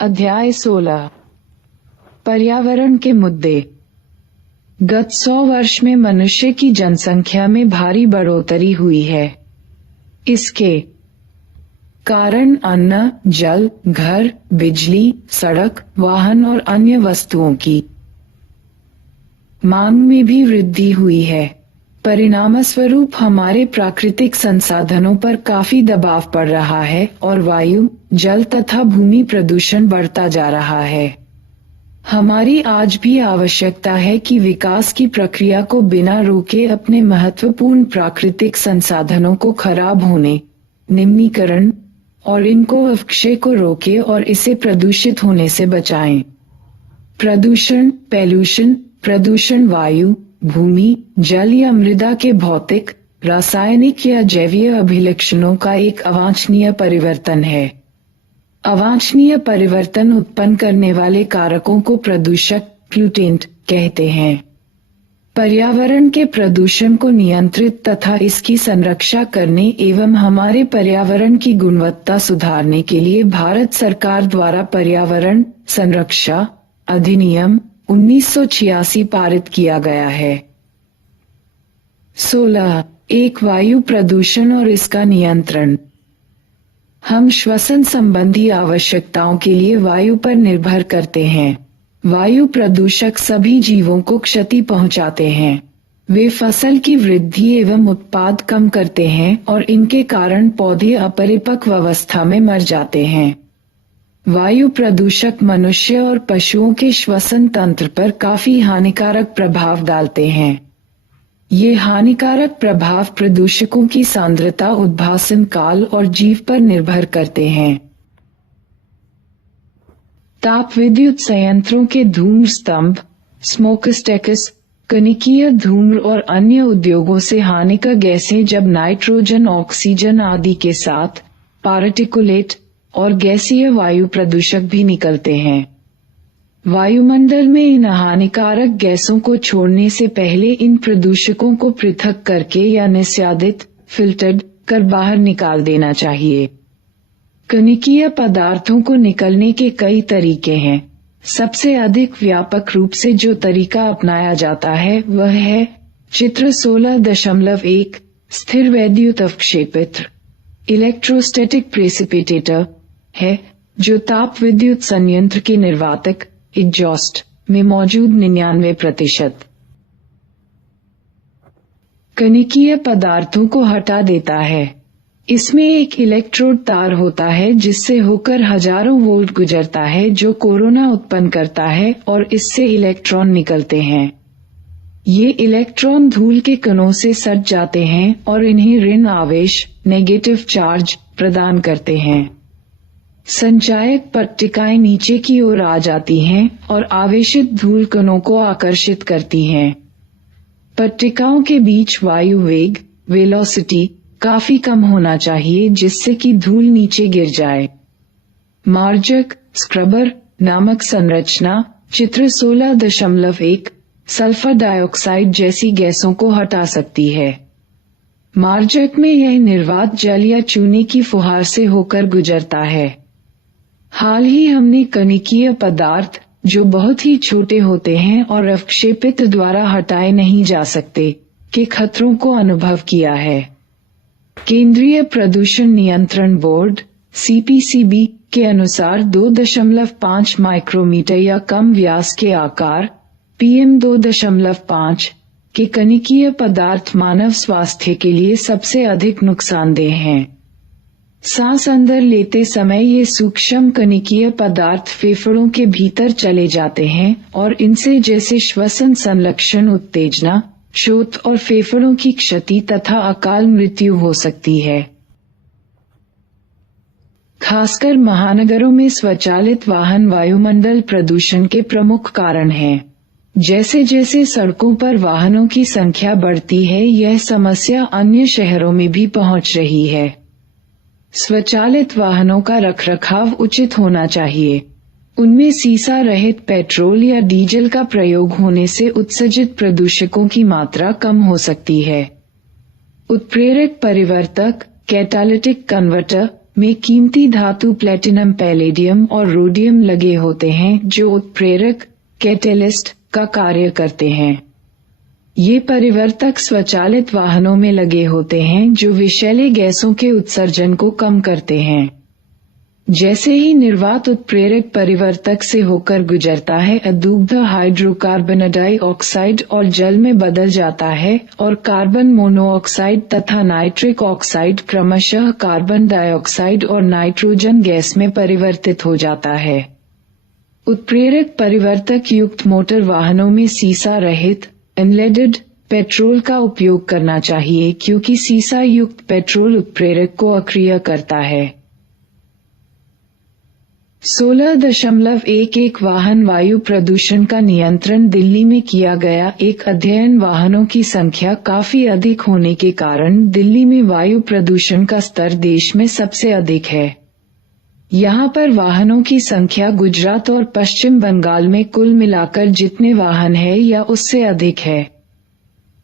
अध्याय 16 पर्यावरण के मुद्दे। गत 100 वर्ष में मनुष्य की जनसंख्या में भारी बढ़ोतरी हुई है। इसके कारण अन्न, जल, घर, बिजली, सड़क, वाहन और अन्य वस्तुओं की मांग में भी वृद्धि हुई है। परिणामस्वरूप हमारे प्राकृतिक संसाधनों पर काफी दबाव पड़ रहा है और वायु, जल तथा भूमि प्रदूषण बढ़ता जा रहा है। हमारी आज भी आवश्यकता है कि विकास की प्रक्रिया को बिना रोके अपने महत्वपूर्ण प्राकृतिक संसाधनों को खराब होने, निम्नीकरण और इनको अपक्षय को रोके और इसे प्रदूषित होने से बचाएं। प्रदूषण वायु, भूमि, जल या मृदा के भौतिक, रासायनिक या जैवीय अभिलक्षणों का एक अवांछनीय परिवर्तन है। अवांछनीय परिवर्तन उत्पन्न करने वाले कारकों को प्रदूषक प्लूटेंट कहते हैं। पर्यावरण के प्रदूषण को नियंत्रित तथा इसकी संरक्षा करने एवं हमारे पर्यावरण की गुणवत्ता सुधारने के लिए भारत सरकार द्वारा पर्यावरण संरक्षा अधिनियम 1986 पारित किया गया है। 16. एक वायु प्रदूषण और इसका नियंत्रण। हम श्वसन संबंधी आवश्यकताओं के लिए वायु पर निर्भर करते हैं। वायु प्रदूषक सभी जीवों को क्षति पहुंचाते हैं। वे फसल की वृद्धि एवं उत्पाद कम करते हैं और इनके कारण पौधे अपरिपक्व अवस्था में मर जाते हैं। वायु प्रदूषक मनुष्य और पशुओं के श्वसन तंत्र पर काफी हानिकारक प्रभाव डालते हैं। ये हानिकारक प्रभाव प्रदूषकों की सांद्रता, उद्भासन काल और जीव पर निर्भर करते हैं। ताप विद्युत संयंत्रों के धूम्र स्तंभ, स्मोकस्टेक्स, कनिकीय धूम्र और अन्य उद्योगों से हानिकारक गैसें जब नाइट्रोजन, ऑक्सीजन आदि के साथ पार्टिकुलेट और गैसीय वायु प्रदूषक भी निकलते हैं। वायुमंडल में इन हानिकारक गैसों को छोड़ने से पहले इन प्रदूषकों को पृथक करके या निस्यादित फिल्टर्ड कर बाहर निकाल देना चाहिए। कणिकीय पदार्थों को निकलने के कई तरीके हैं। सबसे अधिक व्यापक रूप से जो तरीका अपनाया जाता है वह है चित्र 16.1 स्थिर वैद्युत अवक्षेपित्र इलेक्ट्रोस्टैटिक प्रेसिपिटेटर है, जो ताप विद्युत संयंत्र के निर्वातक एग्जॉस्ट में मौजूद 99% कणिकीय पदार्थों को हटा देता है। इसमें एक इलेक्ट्रोड तार होता है जिससे होकर हजारों वोल्ट गुजरता है, जो कोरोना उत्पन्न करता है और इससे इलेक्ट्रॉन निकलते हैं। ये इलेक्ट्रॉन धूल के कणों से सट जाते हैं और इन्हें ऋण आवेश नेगेटिव चार्ज प्रदान करते हैं। संचायक पट्टिकाएं नीचे की ओर आ जाती हैं और आवेशित धूल कणों को आकर्षित करती हैं। पट्टिकाओं के बीच वायु वेग वेलोसिटी काफी कम होना चाहिए जिससे कि धूल नीचे गिर जाए। मार्जक स्क्रबर नामक संरचना चित्र 16.1 सल्फर डाइऑक्साइड जैसी गैसों को हटा सकती है। मार्जक में यह निर्वात जल या चूने की फुहार से होकर गुजरता है। हाल ही हमने कणिकीय पदार्थ जो बहुत ही छोटे होते हैं और अवक्षेपित द्वारा हटाए नहीं जा सकते के खतरों को अनुभव किया है। केंद्रीय प्रदूषण नियंत्रण बोर्ड CPCB के अनुसार 2.5 माइक्रोमीटर या कम व्यास के आकार PM 2.5 के कणिकीय पदार्थ मानव स्वास्थ्य के लिए सबसे अधिक नुकसानदेह हैं। सांस अंदर लेते समय ये सूक्ष्म कणिकीय पदार्थ फेफड़ों के भीतर चले जाते हैं और इनसे जैसे श्वसन संलक्षण, उत्तेजना, शोथ और फेफड़ों की क्षति तथा अकाल मृत्यु हो सकती है। खासकर महानगरों में स्वचालित वाहन वायुमंडल प्रदूषण के प्रमुख कारण हैं। जैसे जैसे सड़कों पर वाहनों की संख्या बढ़ती है, यह समस्या अन्य शहरों में भी पहुंच रही है। स्वचालित वाहनों का रखरखाव उचित होना चाहिए। उनमें सीसा रहित पेट्रोल या डीजल का प्रयोग होने से उत्सर्जित प्रदूषकों की मात्रा कम हो सकती है। उत्प्रेरक परिवर्तक कैटालिटिक कन्वर्टर में कीमती धातु प्लेटिनम, पैलेडियम और रोडियम लगे होते हैं जो उत्प्रेरक कैटेलिस्ट का कार्य करते हैं। ये परिवर्तक स्वचालित वाहनों में लगे होते हैं जो विषैले गैसों के उत्सर्जन को कम करते हैं। जैसे ही निर्वात उत्प्रेरक परिवर्तक से होकर गुजरता है, अदुग्ध हाइड्रोकार्बन डाइऑक्साइड और जल में बदल जाता है और कार्बन मोनोऑक्साइड तथा नाइट्रिक ऑक्साइड क्रमशः कार्बन डाइऑक्साइड और नाइट्रोजन गैस में परिवर्तित हो जाता है। उत्प्रेरक परिवर्तक युक्त मोटर वाहनों में सीसा रहित अनलेडेड पेट्रोल का उपयोग करना चाहिए, क्योंकि सीसा युक्त पेट्रोल उत्प्रेरक को अक्रिय करता है। 16.11 वाहन वायु प्रदूषण का नियंत्रण। दिल्ली में किया गया एक अध्ययन वाहनों की संख्या काफी अधिक होने के कारण दिल्ली में वायु प्रदूषण का स्तर देश में सबसे अधिक है। यहाँ पर वाहनों की संख्या गुजरात और पश्चिम बंगाल में कुल मिलाकर जितने वाहन है या उससे अधिक है।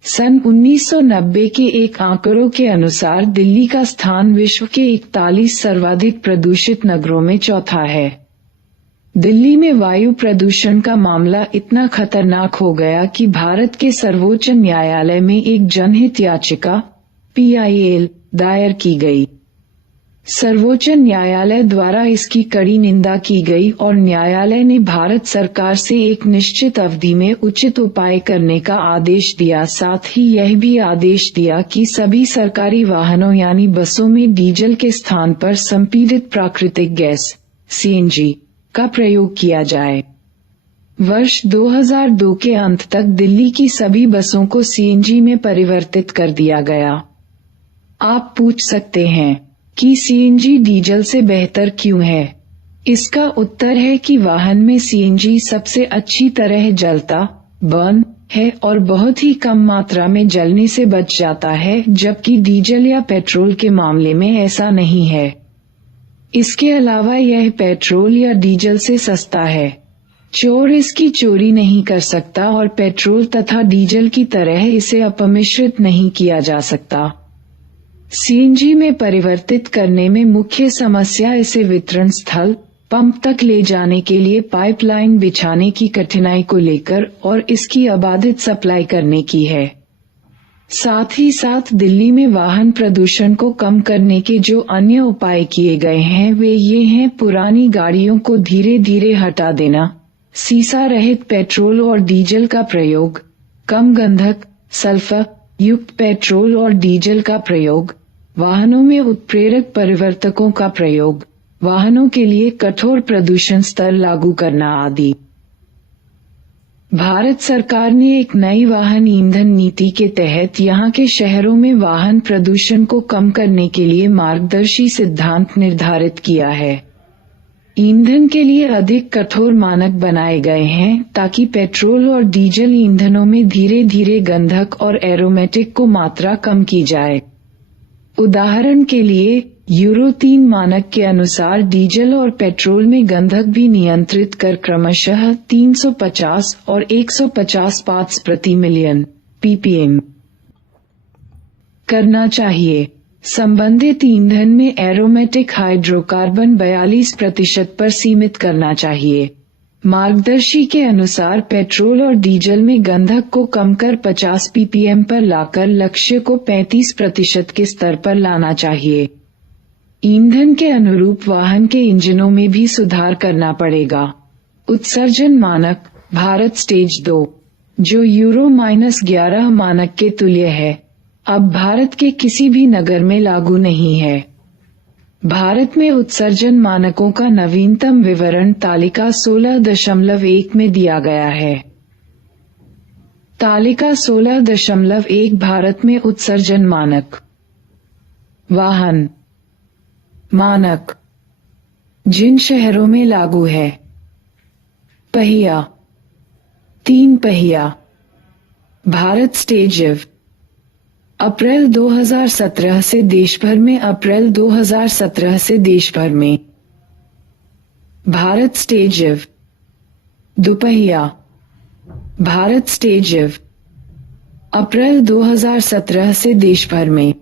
सन 1990 के एक आंकड़ों के अनुसार दिल्ली का स्थान विश्व के 41 सर्वाधिक प्रदूषित नगरों में चौथा है। दिल्ली में वायु प्रदूषण का मामला इतना खतरनाक हो गया कि भारत के सर्वोच्च न्यायालय में एक जनहित याचिका PIL दायर की गई। सर्वोच्च न्यायालय द्वारा इसकी कड़ी निंदा की गई और न्यायालय ने भारत सरकार से एक निश्चित अवधि में उचित उपाय करने का आदेश दिया। साथ ही यह भी आदेश दिया कि सभी सरकारी वाहनों यानी बसों में डीजल के स्थान पर संपीड़ित प्राकृतिक गैस CNG का प्रयोग किया जाए। वर्ष 2002 के अंत तक दिल्ली की सभी बसों को CNG में परिवर्तित कर दिया गया। आप पूछ सकते हैं कि CNG डीजल से बेहतर क्यों है? इसका उत्तर है कि वाहन में CNG सबसे अच्छी तरह जलता बर्न है और बहुत ही कम मात्रा में जलने से बच जाता है, जबकि डीजल या पेट्रोल के मामले में ऐसा नहीं है। इसके अलावा यह पेट्रोल या डीजल से सस्ता है। चोर इसकी चोरी नहीं कर सकता और पेट्रोल तथा डीजल की तरह इसे अपमिश्रित नहीं किया जा सकता। CNG में परिवर्तित करने में मुख्य समस्या इसे वितरण स्थल पंप तक ले जाने के लिए पाइपलाइन बिछाने की कठिनाई को लेकर और इसकी अबाधित सप्लाई करने की है। साथ ही साथ दिल्ली में वाहन प्रदूषण को कम करने के जो अन्य उपाय किए गए हैं वे ये हैं: पुरानी गाड़ियों को धीरे धीरे हटा देना, सीसा रहित पेट्रोल और डीजल का प्रयोग, कम गंधक सल्फर युक्त पेट्रोल और डीजल का प्रयोग, वाहनों में उत्प्रेरक परिवर्तकों का प्रयोग, वाहनों के लिए कठोर प्रदूषण स्तर लागू करना आदि। भारत सरकार ने एक नई वाहन ईंधन नीति के तहत यहाँ के शहरों में वाहन प्रदूषण को कम करने के लिए मार्गदर्शी सिद्धांत निर्धारित किया है। ईंधन के लिए अधिक कठोर मानक बनाए गए हैं ताकि पेट्रोल और डीजल ईंधनों में धीरे धीरे गंधक और एरोमेटिक को मात्रा कम की जाए। उदाहरण के लिए यूरो 3 मानक के अनुसार डीजल और पेट्रोल में गंधक भी नियंत्रित कर क्रमशः 350 और 150 पार्ट्स प्रति मिलियन ppm करना चाहिए। संबंधित ईंधन में एरोमेटिक हाइड्रोकार्बन 42% पर सीमित करना चाहिए। मार्गदर्शी के अनुसार पेट्रोल और डीजल में गंधक को कम कर 50 ppm पर लाकर लक्ष्य को 35% के स्तर पर लाना चाहिए। ईंधन के अनुरूप वाहन के इंजनों में भी सुधार करना पड़ेगा। उत्सर्जन मानक भारत स्टेज 2, जो यूरो -11 मानक के तुल्य है, अब भारत के किसी भी नगर में लागू नहीं है। भारत में उत्सर्जन मानकों का नवीनतम विवरण तालिका 16.1 में दिया गया है। तालिका 16.1 भारत में उत्सर्जन मानक। वाहन मानक जिन शहरों में लागू है: पहिया, 3 पहिया। भारत स्टेज अप्रैल 2017 से देश भर में, अप्रैल 2017 से देश भर में। भारत स्टेज दुपहिया, भारत स्टेज अप्रैल 2017 से देश भर में।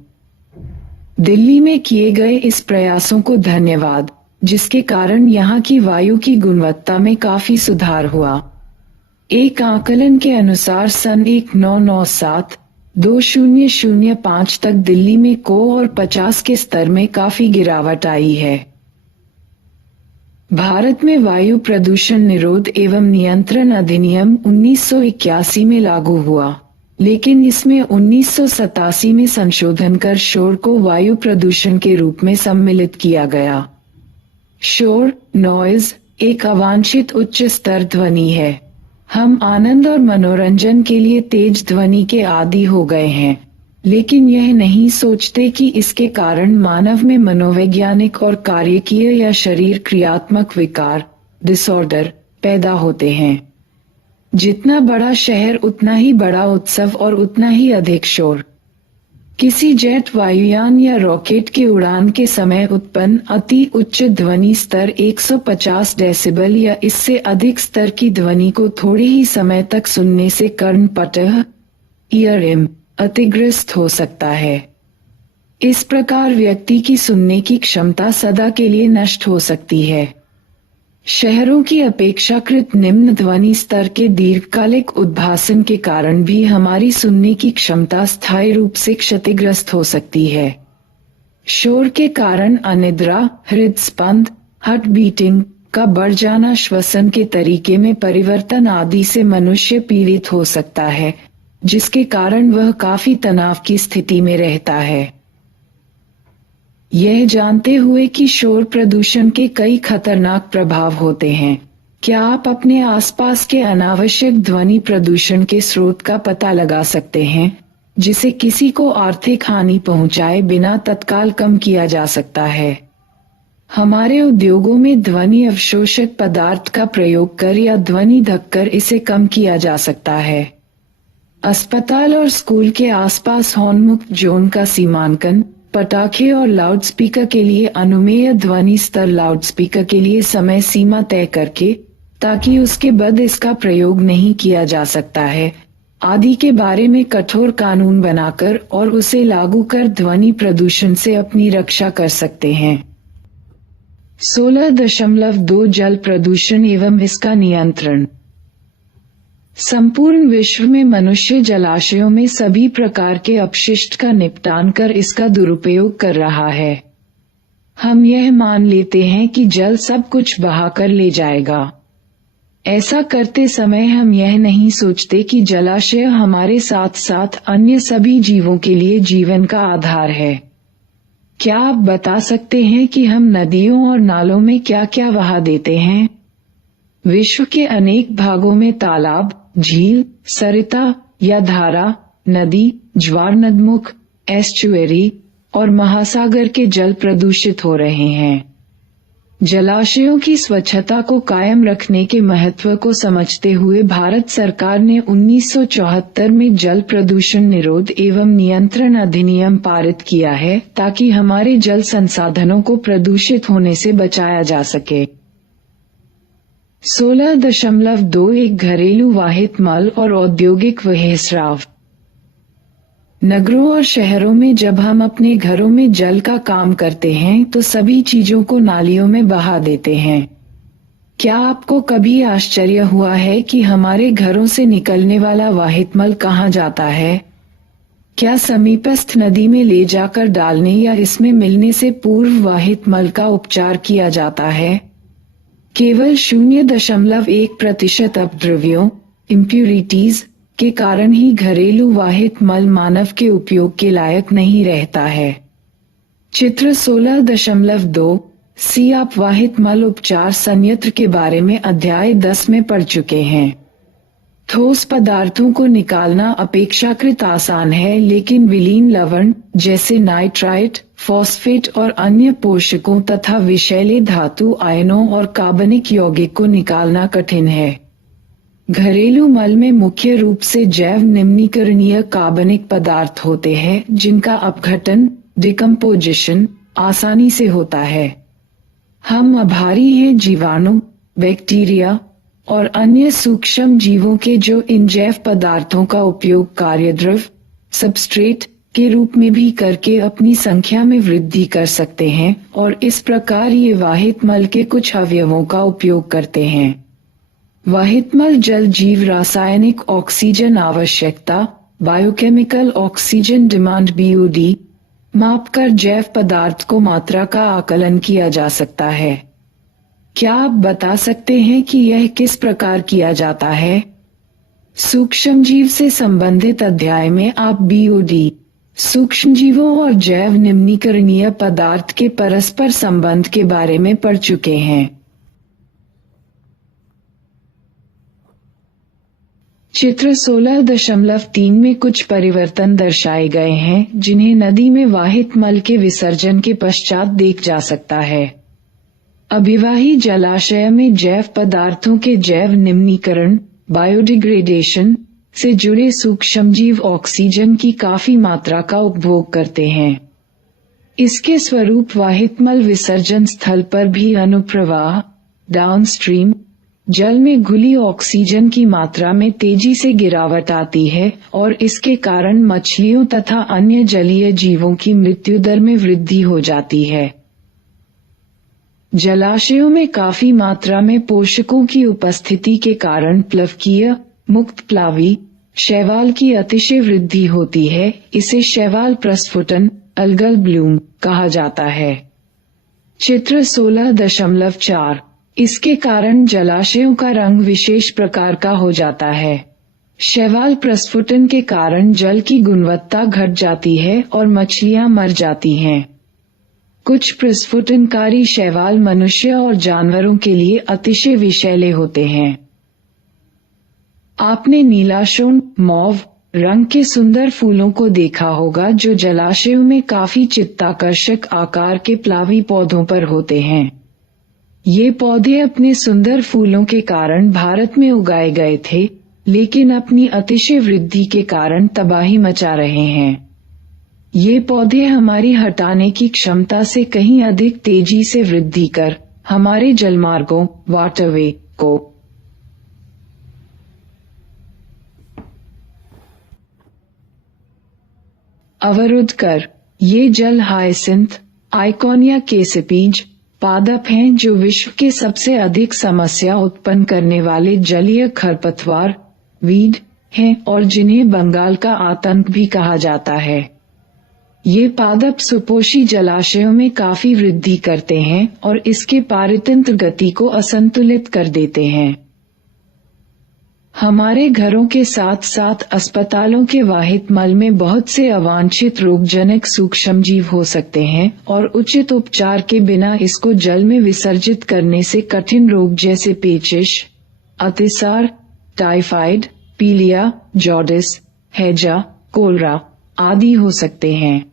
दिल्ली में किए गए इस प्रयासों को धन्यवाद, जिसके कारण यहाँ की वायु की गुणवत्ता में काफी सुधार हुआ। एक आकलन के अनुसार सन 1997-2005 तक दिल्ली में को और 50 के स्तर में काफी गिरावट आई है। भारत में वायु प्रदूषण निरोध एवं नियंत्रण अधिनियम 1981 में लागू हुआ, लेकिन इसमें 1987 में संशोधन कर शोर को वायु प्रदूषण के रूप में सम्मिलित किया गया। शोर, नॉइज, एक अवांछित उच्च स्तर ध्वनि है। हम आनंद और मनोरंजन के लिए तेज ध्वनि के आदी हो गए हैं, लेकिन यह नहीं सोचते कि इसके कारण मानव में मनोवैज्ञानिक और कार्यकीय या शरीर क्रियात्मक विकार, डिसऑर्डर पैदा होते हैं। जितना बड़ा शहर उतना ही बड़ा उत्सव और उतना ही अधिक शोर। किसी जेट वायुयान या रॉकेट की उड़ान के समय उत्पन्न अति उच्च ध्वनि स्तर 150 डेसिबल या इससे अधिक स्तर की ध्वनि को थोड़े ही समय तक सुनने से कर्णपटह ईयरइम अतिग्रस्त हो सकता है। इस प्रकार व्यक्ति की सुनने की क्षमता सदा के लिए नष्ट हो सकती है। शहरों की अपेक्षाकृत निम्न ध्वनि स्तर के दीर्घकालिक उद्भासन के कारण भी हमारी सुनने की क्षमता स्थायी रूप से क्षतिग्रस्त हो सकती है। शोर के कारण अनिद्रा, हृदस्पंद, हार्ट बीटिंग का बढ़ जाना, श्वसन के तरीके में परिवर्तन आदि से मनुष्य पीड़ित हो सकता है, जिसके कारण वह काफी तनाव की स्थिति में रहता है। यह जानते हुए कि शोर प्रदूषण के कई खतरनाक प्रभाव होते हैं, क्या आप अपने आसपास के अनावश्यक ध्वनि प्रदूषण के स्रोत का पता लगा सकते हैं, जिसे किसी को आर्थिक हानि पहुंचाए बिना तत्काल कम किया जा सकता है? हमारे उद्योगों में ध्वनि अवशोषक पदार्थ का प्रयोग कर या ध्वनि ढककर इसे कम किया जा सकता है। अस्पताल और स्कूल के आसपास हॉर्न मुक्त जोन का सीमांकन, पटाखे और लाउडस्पीकर के लिए अनुमेय ध्वनि स्तर, लाउडस्पीकर के लिए समय सीमा तय करके, ताकि उसके बाद इसका प्रयोग नहीं किया जा सकता है, आदि के बारे में कठोर कानून बनाकर और उसे लागू कर ध्वनि प्रदूषण से अपनी रक्षा कर सकते हैं। 16.2 जल प्रदूषण एवं इसका नियंत्रण। संपूर्ण विश्व में मनुष्य जलाशयों में सभी प्रकार के अपशिष्ट का निपटान कर इसका दुरुपयोग कर रहा है। हम यह मान लेते हैं कि जल सब कुछ बहाकर ले जाएगा। ऐसा करते समय हम यह नहीं सोचते कि जलाशय हमारे साथ साथ अन्य सभी जीवों के लिए जीवन का आधार है। क्या आप बता सकते हैं कि हम नदियों और नालों में क्या क्या बहा देते हैं? विश्व के अनेक भागों में तालाब, झील, सरिता या धारा, नदी, ज्वार नदमुख, एस्चुएरी और महासागर के जल प्रदूषित हो रहे हैं। जलाशयों की स्वच्छता को कायम रखने के महत्व को समझते हुए भारत सरकार ने 1974 में जल प्रदूषण निरोध एवं नियंत्रण अधिनियम पारित किया है, ताकि हमारे जल संसाधनों को प्रदूषित होने से बचाया जा सके। 16.21 घरेलू वाहित मल और औद्योगिक बहिस्राव। नगरों और शहरों में जब हम अपने घरों में जल का काम करते हैं तो सभी चीजों को नालियों में बहा देते हैं। क्या आपको कभी आश्चर्य हुआ है कि हमारे घरों से निकलने वाला वाहित मल कहाँ जाता है? क्या समीपस्थ नदी में ले जाकर डालने या इसमें मिलने से पूर्व वाहित मल का उपचार किया जाता है? केवल 0.1% अपद्रव्यों, इम्प्यूरिटीज के कारण ही घरेलू वाहित मल मानव के उपयोग के लायक नहीं रहता है। चित्र 16.2 सी। आप वाहित मल उपचार संयंत्र के बारे में अध्याय 10 में पढ़ चुके हैं। ठोस पदार्थों को निकालना अपेक्षाकृत आसान है, लेकिन विलीन लवण जैसे नाइट्राइट, फॉस्फेट और अन्य पोषकों तथा विषैले धातु आयनों और कार्बनिक यौगिक को निकालना कठिन है। घरेलू मल में मुख्य रूप से जैव निम्नीकरणीय कार्बनिक पदार्थ होते हैं, जिनका अपघटन डिकम्पोजिशन आसानी से होता है। हम आभारी हैं जीवाणु, बैक्टीरिया और अन्य सूक्ष्म जीवों के जो इन जैव पदार्थों का उपयोग कार्यद्रव्य, सबस्ट्रेट के रूप में भी करके अपनी संख्या में वृद्धि कर सकते हैं और इस प्रकार ये वाहित मल के कुछ अवयवों का उपयोग करते हैं। वाहित मल जल जीव रासायनिक ऑक्सीजन आवश्यकता बायोकेमिकल ऑक्सीजन डिमांड बीओडी मापकर जैव पदार्थ को मात्रा का आकलन किया जा सकता है। क्या आप बता सकते हैं कि यह किस प्रकार किया जाता है? सूक्ष्मजीव से संबंधित अध्याय में आप बीओडी सूक्ष्मजीवों और जैव निम्नीकरणीय पदार्थ के परस्पर संबंध के बारे में पढ़ चुके हैं। चित्र 16.3 में कुछ परिवर्तन दर्शाए गए हैं जिन्हें नदी में वाहित मल के विसर्जन के पश्चात देख जा सकता है। अभिवाही जलाशय में जैव पदार्थों के जैव निम्नीकरण बायोडिग्रेडेशन से जुड़े सूक्ष्मजीव ऑक्सीजन की काफी मात्रा का उपभोग करते हैं। इसके स्वरूप वाहित मल विसर्जन स्थल पर भी अनुप्रवाह डाउनस्ट्रीम जल में घुली ऑक्सीजन की मात्रा में तेजी से गिरावट आती है और इसके कारण मछलियों तथा अन्य जलीय जीवों की मृत्यु दर में वृद्धि हो जाती है। जलाशयों में काफी मात्रा में पोषकों की उपस्थिति के कारण प्लवकीय मुक्त प्लावी शैवाल की अतिशय वृद्धि होती है। इसे शैवाल प्रस्फुटन अल्गल ब्लूम कहा जाता है। चित्र 16.4 इसके कारण जलाशयों का रंग विशेष प्रकार का हो जाता है। शैवाल प्रस्फुटन के कारण जल की गुणवत्ता घट जाती है और मछलियां मर जाती हैं। कुछ प्रस्फुटनकारी शैवाल मनुष्य और जानवरों के लिए अतिशय विषैले होते हैं। आपने नीलाशोण मौव रंग के सुंदर फूलों को देखा होगा जो जलाशयों में काफी चित्ताकर्षक आकार के प्लावी पौधों पर होते हैं। ये पौधे अपने सुंदर फूलों के कारण भारत में उगाए गए थे, लेकिन अपनी अतिशय वृद्धि के कारण तबाही मचा रहे हैं। ये पौधे हमारी हटाने की क्षमता से कहीं अधिक तेजी से वृद्धि कर हमारे जलमार्गों वाटरवे को अवरुद्ध कर ये जल हायसिंथ आइकोनिया केसिपीज पादप हैं जो विश्व के सबसे अधिक समस्या उत्पन्न करने वाले जलीय खरपतवार वीड हैं और जिन्हें बंगाल का आतंक भी कहा जाता है। ये पादप सुपोषी जलाशयों में काफी वृद्धि करते हैं और इसके पारितंत्र गति को असंतुलित कर देते हैं। हमारे घरों के साथ साथ अस्पतालों के वाहित मल में बहुत से अवांछित रोगजनक सूक्ष्मजीव हो सकते हैं और उचित उपचार के बिना इसको जल में विसर्जित करने से कठिन रोग जैसे पेचिश अतिसार टाइफाइड पीलिया जॉडिस हैजा कोलरा आदि हो सकते हैं।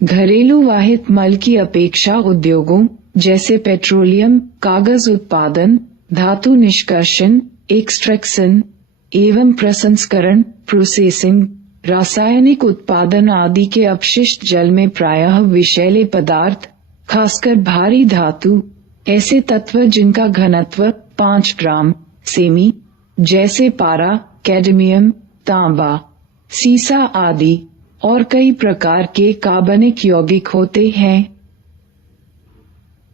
घरेलू वाहित मल की अपेक्षा उद्योगों जैसे पेट्रोलियम कागज उत्पादन धातु निष्कर्षण एक्सट्रैक्शन एवं प्रसंस्करण प्रोसेसिंग रासायनिक उत्पादन आदि के अपशिष्ट जल में प्रायः विषैले पदार्थ खासकर भारी धातु ऐसे तत्व जिनका घनत्व 5 ग्राम सेमी जैसे पारा कैडमियम तांबा सीसा आदि और कई प्रकार के कार्बनिक यौगिक होते हैं।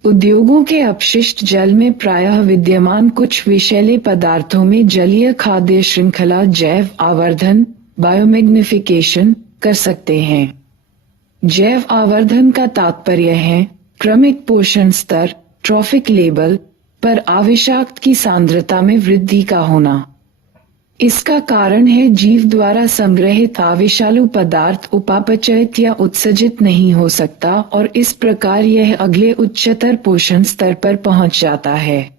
उद्योगों के अपशिष्ट जल में प्रायः विद्यमान कुछ विषैले पदार्थों में जलीय खाद्य श्रृंखला जैव आवर्धन बायोमैग्निफिकेशन कर सकते हैं। जैव आवर्धन का तात्पर्य है क्रमिक पोषण स्तर ट्रॉफिक लेवल पर आविषाक्त की सांद्रता में वृद्धि का होना। इसका कारण है जीव द्वारा संग्रहित आविषालु पदार्थ उपापचयित या उत्सर्जित नहीं हो सकता और इस प्रकार यह अगले उच्चतर पोषण स्तर पर पहुंच जाता है।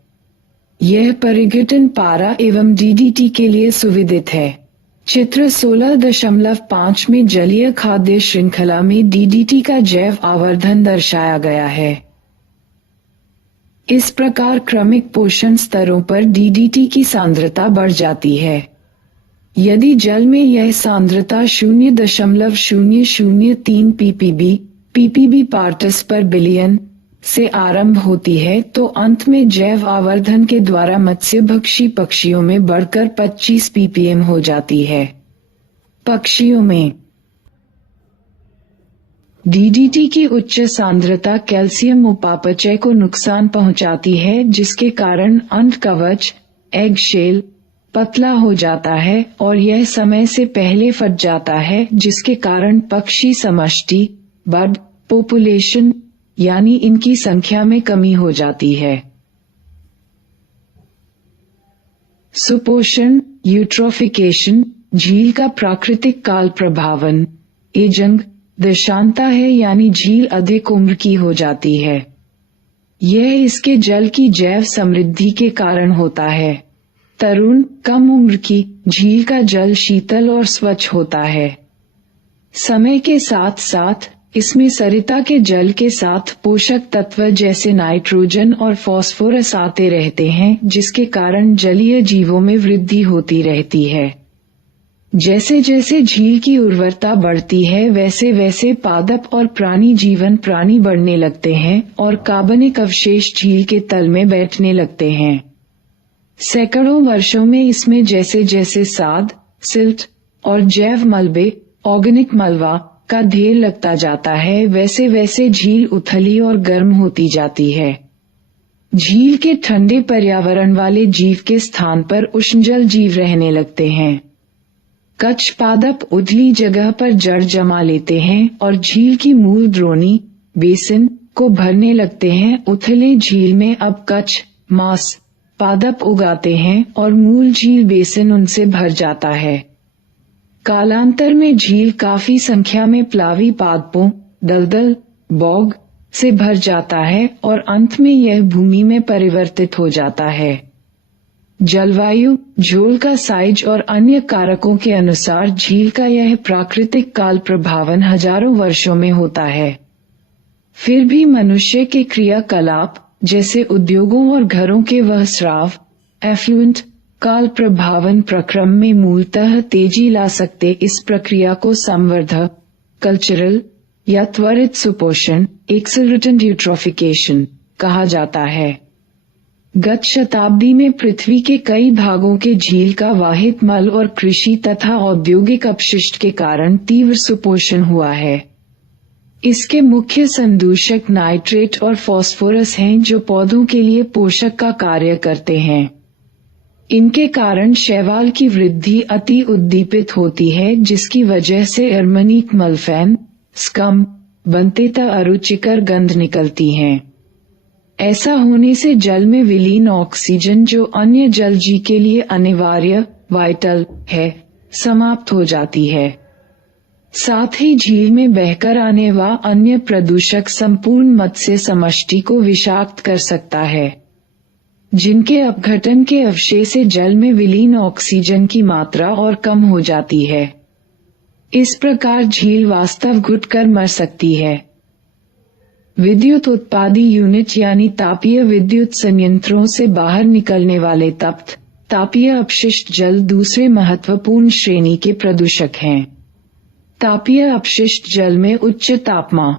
यह परिघटन पारा एवं डीडीटी के लिए सुविदित है। चित्र 16.5 में जलीय खाद्य श्रृंखला में डीडीटी का जैव आवर्धन दर्शाया गया है। इस प्रकार क्रमिक पोषण स्तरों पर डीडीटी की सांद्रता बढ़ जाती है। यदि जल में यह सांद्रता 0.003 पीपीबी पार्ट्स पर बिलियन से आरंभ होती है तो अंत में जैव आवर्धन के द्वारा मत्स्यभक्षी पक्षियों में बढ़कर 25 ppm हो जाती है। पक्षियों में डीडीटी की उच्च सांद्रता कैल्शियम उपापचय को नुकसान पहुंचाती है, जिसके कारण अंड कवच एग शेल पतला हो जाता है और यह समय से पहले फट जाता है, जिसके कारण पक्षी समष्टि बर्ड पॉपुलेशन यानी इनकी संख्या में कमी हो जाती है। सुपोषण यूट्रोफिकेशन झील का प्राकृतिक काल प्रभावन एजंग दशांता है, यानी झील अधिक उम्र की हो जाती है। यह इसके जल की जैव समृद्धि के कारण होता है। तरुण कम उम्र की झील का जल शीतल और स्वच्छ होता है। समय के साथ साथ इसमें सरिता के जल के साथ पोषक तत्व जैसे नाइट्रोजन और फास्फोरस आते रहते हैं, जिसके कारण जलीय जीवों में वृद्धि होती रहती है। जैसे जैसे झील की उर्वरता बढ़ती है, वैसे वैसे पादप और प्राणी जीवन प्राणी बढ़ने लगते हैं और कार्बनिक अवशेष झील के तल में बैठने लगते हैं। सैकड़ों वर्षों में इसमें जैसे जैसे साद, सिल्ट और जैव मलबे ऑर्गेनिक मलबा का ढेर लगता जाता है, वैसे वैसे झील उथली और गर्म होती जाती है। झील के ठंडे पर्यावरण वाले जीव के स्थान पर उष्णजल जीव रहने लगते हैं। कच्छ पादप उथली जगह पर जड़ जमा लेते हैं और झील की मूल द्रोणी बेसिन को भरने लगते हैं। उथले झील में अब कच्छ मांस पादप उगाते हैं और मूल झील बेसिन उनसे भर जाता है। कालांतर में झील काफी संख्या में प्लावी पादपों दलदल बॉग से भर जाता है और अंत में यह भूमि में परिवर्तित हो जाता है। जलवायु झोल का साइज और अन्य कारकों के अनुसार झील का यह प्राकृतिक काल प्रभावन हजारों वर्षों में होता है। फिर भी मनुष्य के क्रियाकलाप जैसे उद्योगों और घरों के वह स्राव एफ्लुएंट काल प्रभावन प्रक्रम में मूलतः तेजी ला सकते इस प्रक्रिया को संवर्धक कल्चरल या त्वरित सुपोषण एक्सेलरेटेड यूट्रोफिकेशन कहा जाता है। गत शताब्दी में पृथ्वी के कई भागों के झील का वाहित मल और कृषि तथा औद्योगिक अपशिष्ट के कारण तीव्र सुपोषण हुआ है। इसके मुख्य संदूषक नाइट्रेट और फास्फोरस हैं, जो पौधों के लिए पोषक का कार्य करते हैं। इनके कारण शैवाल की वृद्धि अति उद्दीपित होती है, जिसकी वजह से एर्मनिक मलफैन स्कम बनते तक अरुचिकर गंध निकलती हैं। ऐसा होने से जल में विलीन ऑक्सीजन, जो अन्य जल जीव के लिए अनिवार्य वाइटल है, समाप्त हो जाती है। साथ ही झील में बहकर आने वाला अन्य प्रदूषक संपूर्ण मत्स्य समष्टि को विषाक्त कर सकता है, जिनके अपघटन के अवशेष से जल में विलीन ऑक्सीजन की मात्रा और कम हो जाती है। इस प्रकार झील वास्तव घुटकर मर सकती है। विद्युत उत्पादी यूनिट यानी तापीय विद्युत संयंत्रों से बाहर निकलने वाले तप्त तापीय अपशिष्ट जल दूसरे महत्वपूर्ण श्रेणी के प्रदूषक हैं। तापीय अपशिष्ट जल में उच्च तापमान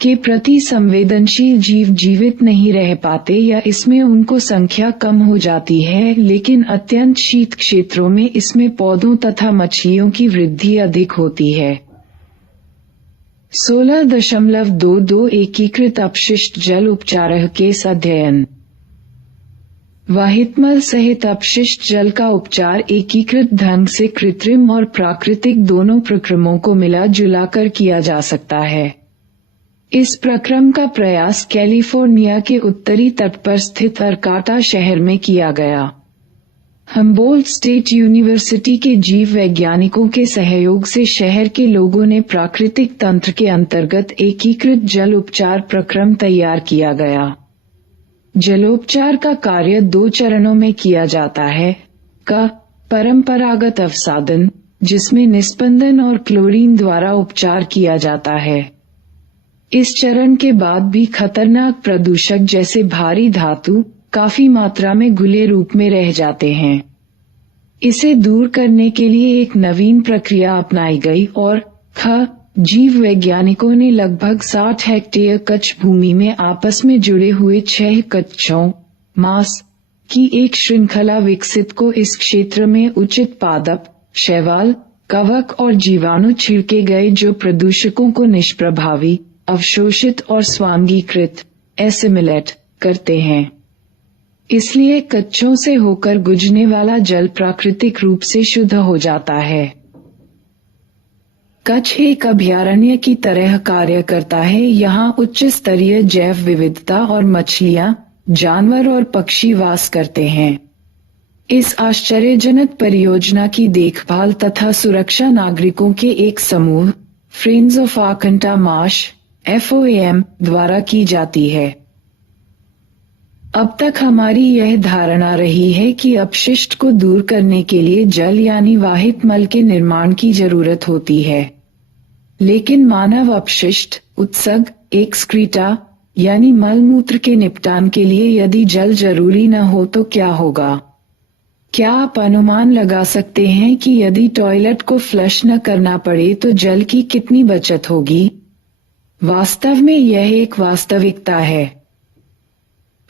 के प्रति संवेदनशील जीव जीवित नहीं रह पाते या इसमें उनको संख्या कम हो जाती है, लेकिन अत्यंत शीत क्षेत्रों में इसमें पौधों तथा मछलियों की वृद्धि अधिक होती है। 16.22 एकीकृत अपशिष्ट जल उपचार केस अध्ययन। वाहितमल सहित अपशिष्ट जल का उपचार एकीकृत ढंग से कृत्रिम और प्राकृतिक दोनों प्रक्रमों को मिला जुलाकर किया जा सकता है। इस प्रक्रम का प्रयास कैलिफोर्निया के उत्तरी तट पर स्थित अरकाटा शहर में किया गया। हम्बोल्ट स्टेट यूनिवर्सिटी के जीव वैज्ञानिकों के सहयोग से शहर के लोगों ने प्राकृतिक तंत्र के अंतर्गत एकीकृत जल उपचार प्रक्रम तैयार किया गया। जलोपचार का कार्य 2 चरणों में किया जाता है। क परंपरागत अवसादन, जिसमें निस्पंदन और क्लोरीन द्वारा उपचार किया जाता है। इस चरण के बाद भी खतरनाक प्रदूषक जैसे भारी धातु काफी मात्रा में घुले रूप में रह जाते हैं। इसे दूर करने के लिए एक नवीन प्रक्रिया अपनाई गई और ख जीव वैज्ञानिकों ने लगभग 60 हेक्टेयर कच्छ भूमि में आपस में जुड़े हुए 6 कच्छों मांस की एक श्रृंखला विकसित को इस क्षेत्र में उचित पादप शैवाल कवक और जीवाणु छिड़के गए जो प्रदूषकों को निष्प्रभावी, अवशोषित और स्वांगीकृत एसिमिलेट करते हैं। इसलिए कच्चों से होकर गुजरने वाला जल प्राकृतिक रूप से शुद्ध हो जाता है। कच्छ एक अभयारण्य की तरह कार्य करता है। यहाँ उच्च स्तरीय जैव विविधता और मछलियाँ, जानवर और पक्षी वास करते हैं। इस आश्चर्यजनक परियोजना की देखभाल तथा सुरक्षा नागरिकों के एक समूह फ्रेंड्स ऑफ आकंटा मार्श FOAM द्वारा की जाती है। अब तक हमारी यह धारणा रही है कि अपशिष्ट को दूर करने के लिए जल यानी वाहित मल के निर्माण की जरूरत होती है, लेकिन मानव अपशिष्ट उत्सर्ग एक्सक्रीटा यानी मल मूत्र के निपटान के लिए यदि जल जरूरी न हो तो क्या होगा? क्या आप अनुमान लगा सकते हैं कि यदि टॉयलेट को फ्लश न करना पड़े तो जल की कितनी बचत होगी? वास्तव में यह एक वास्तविकता है।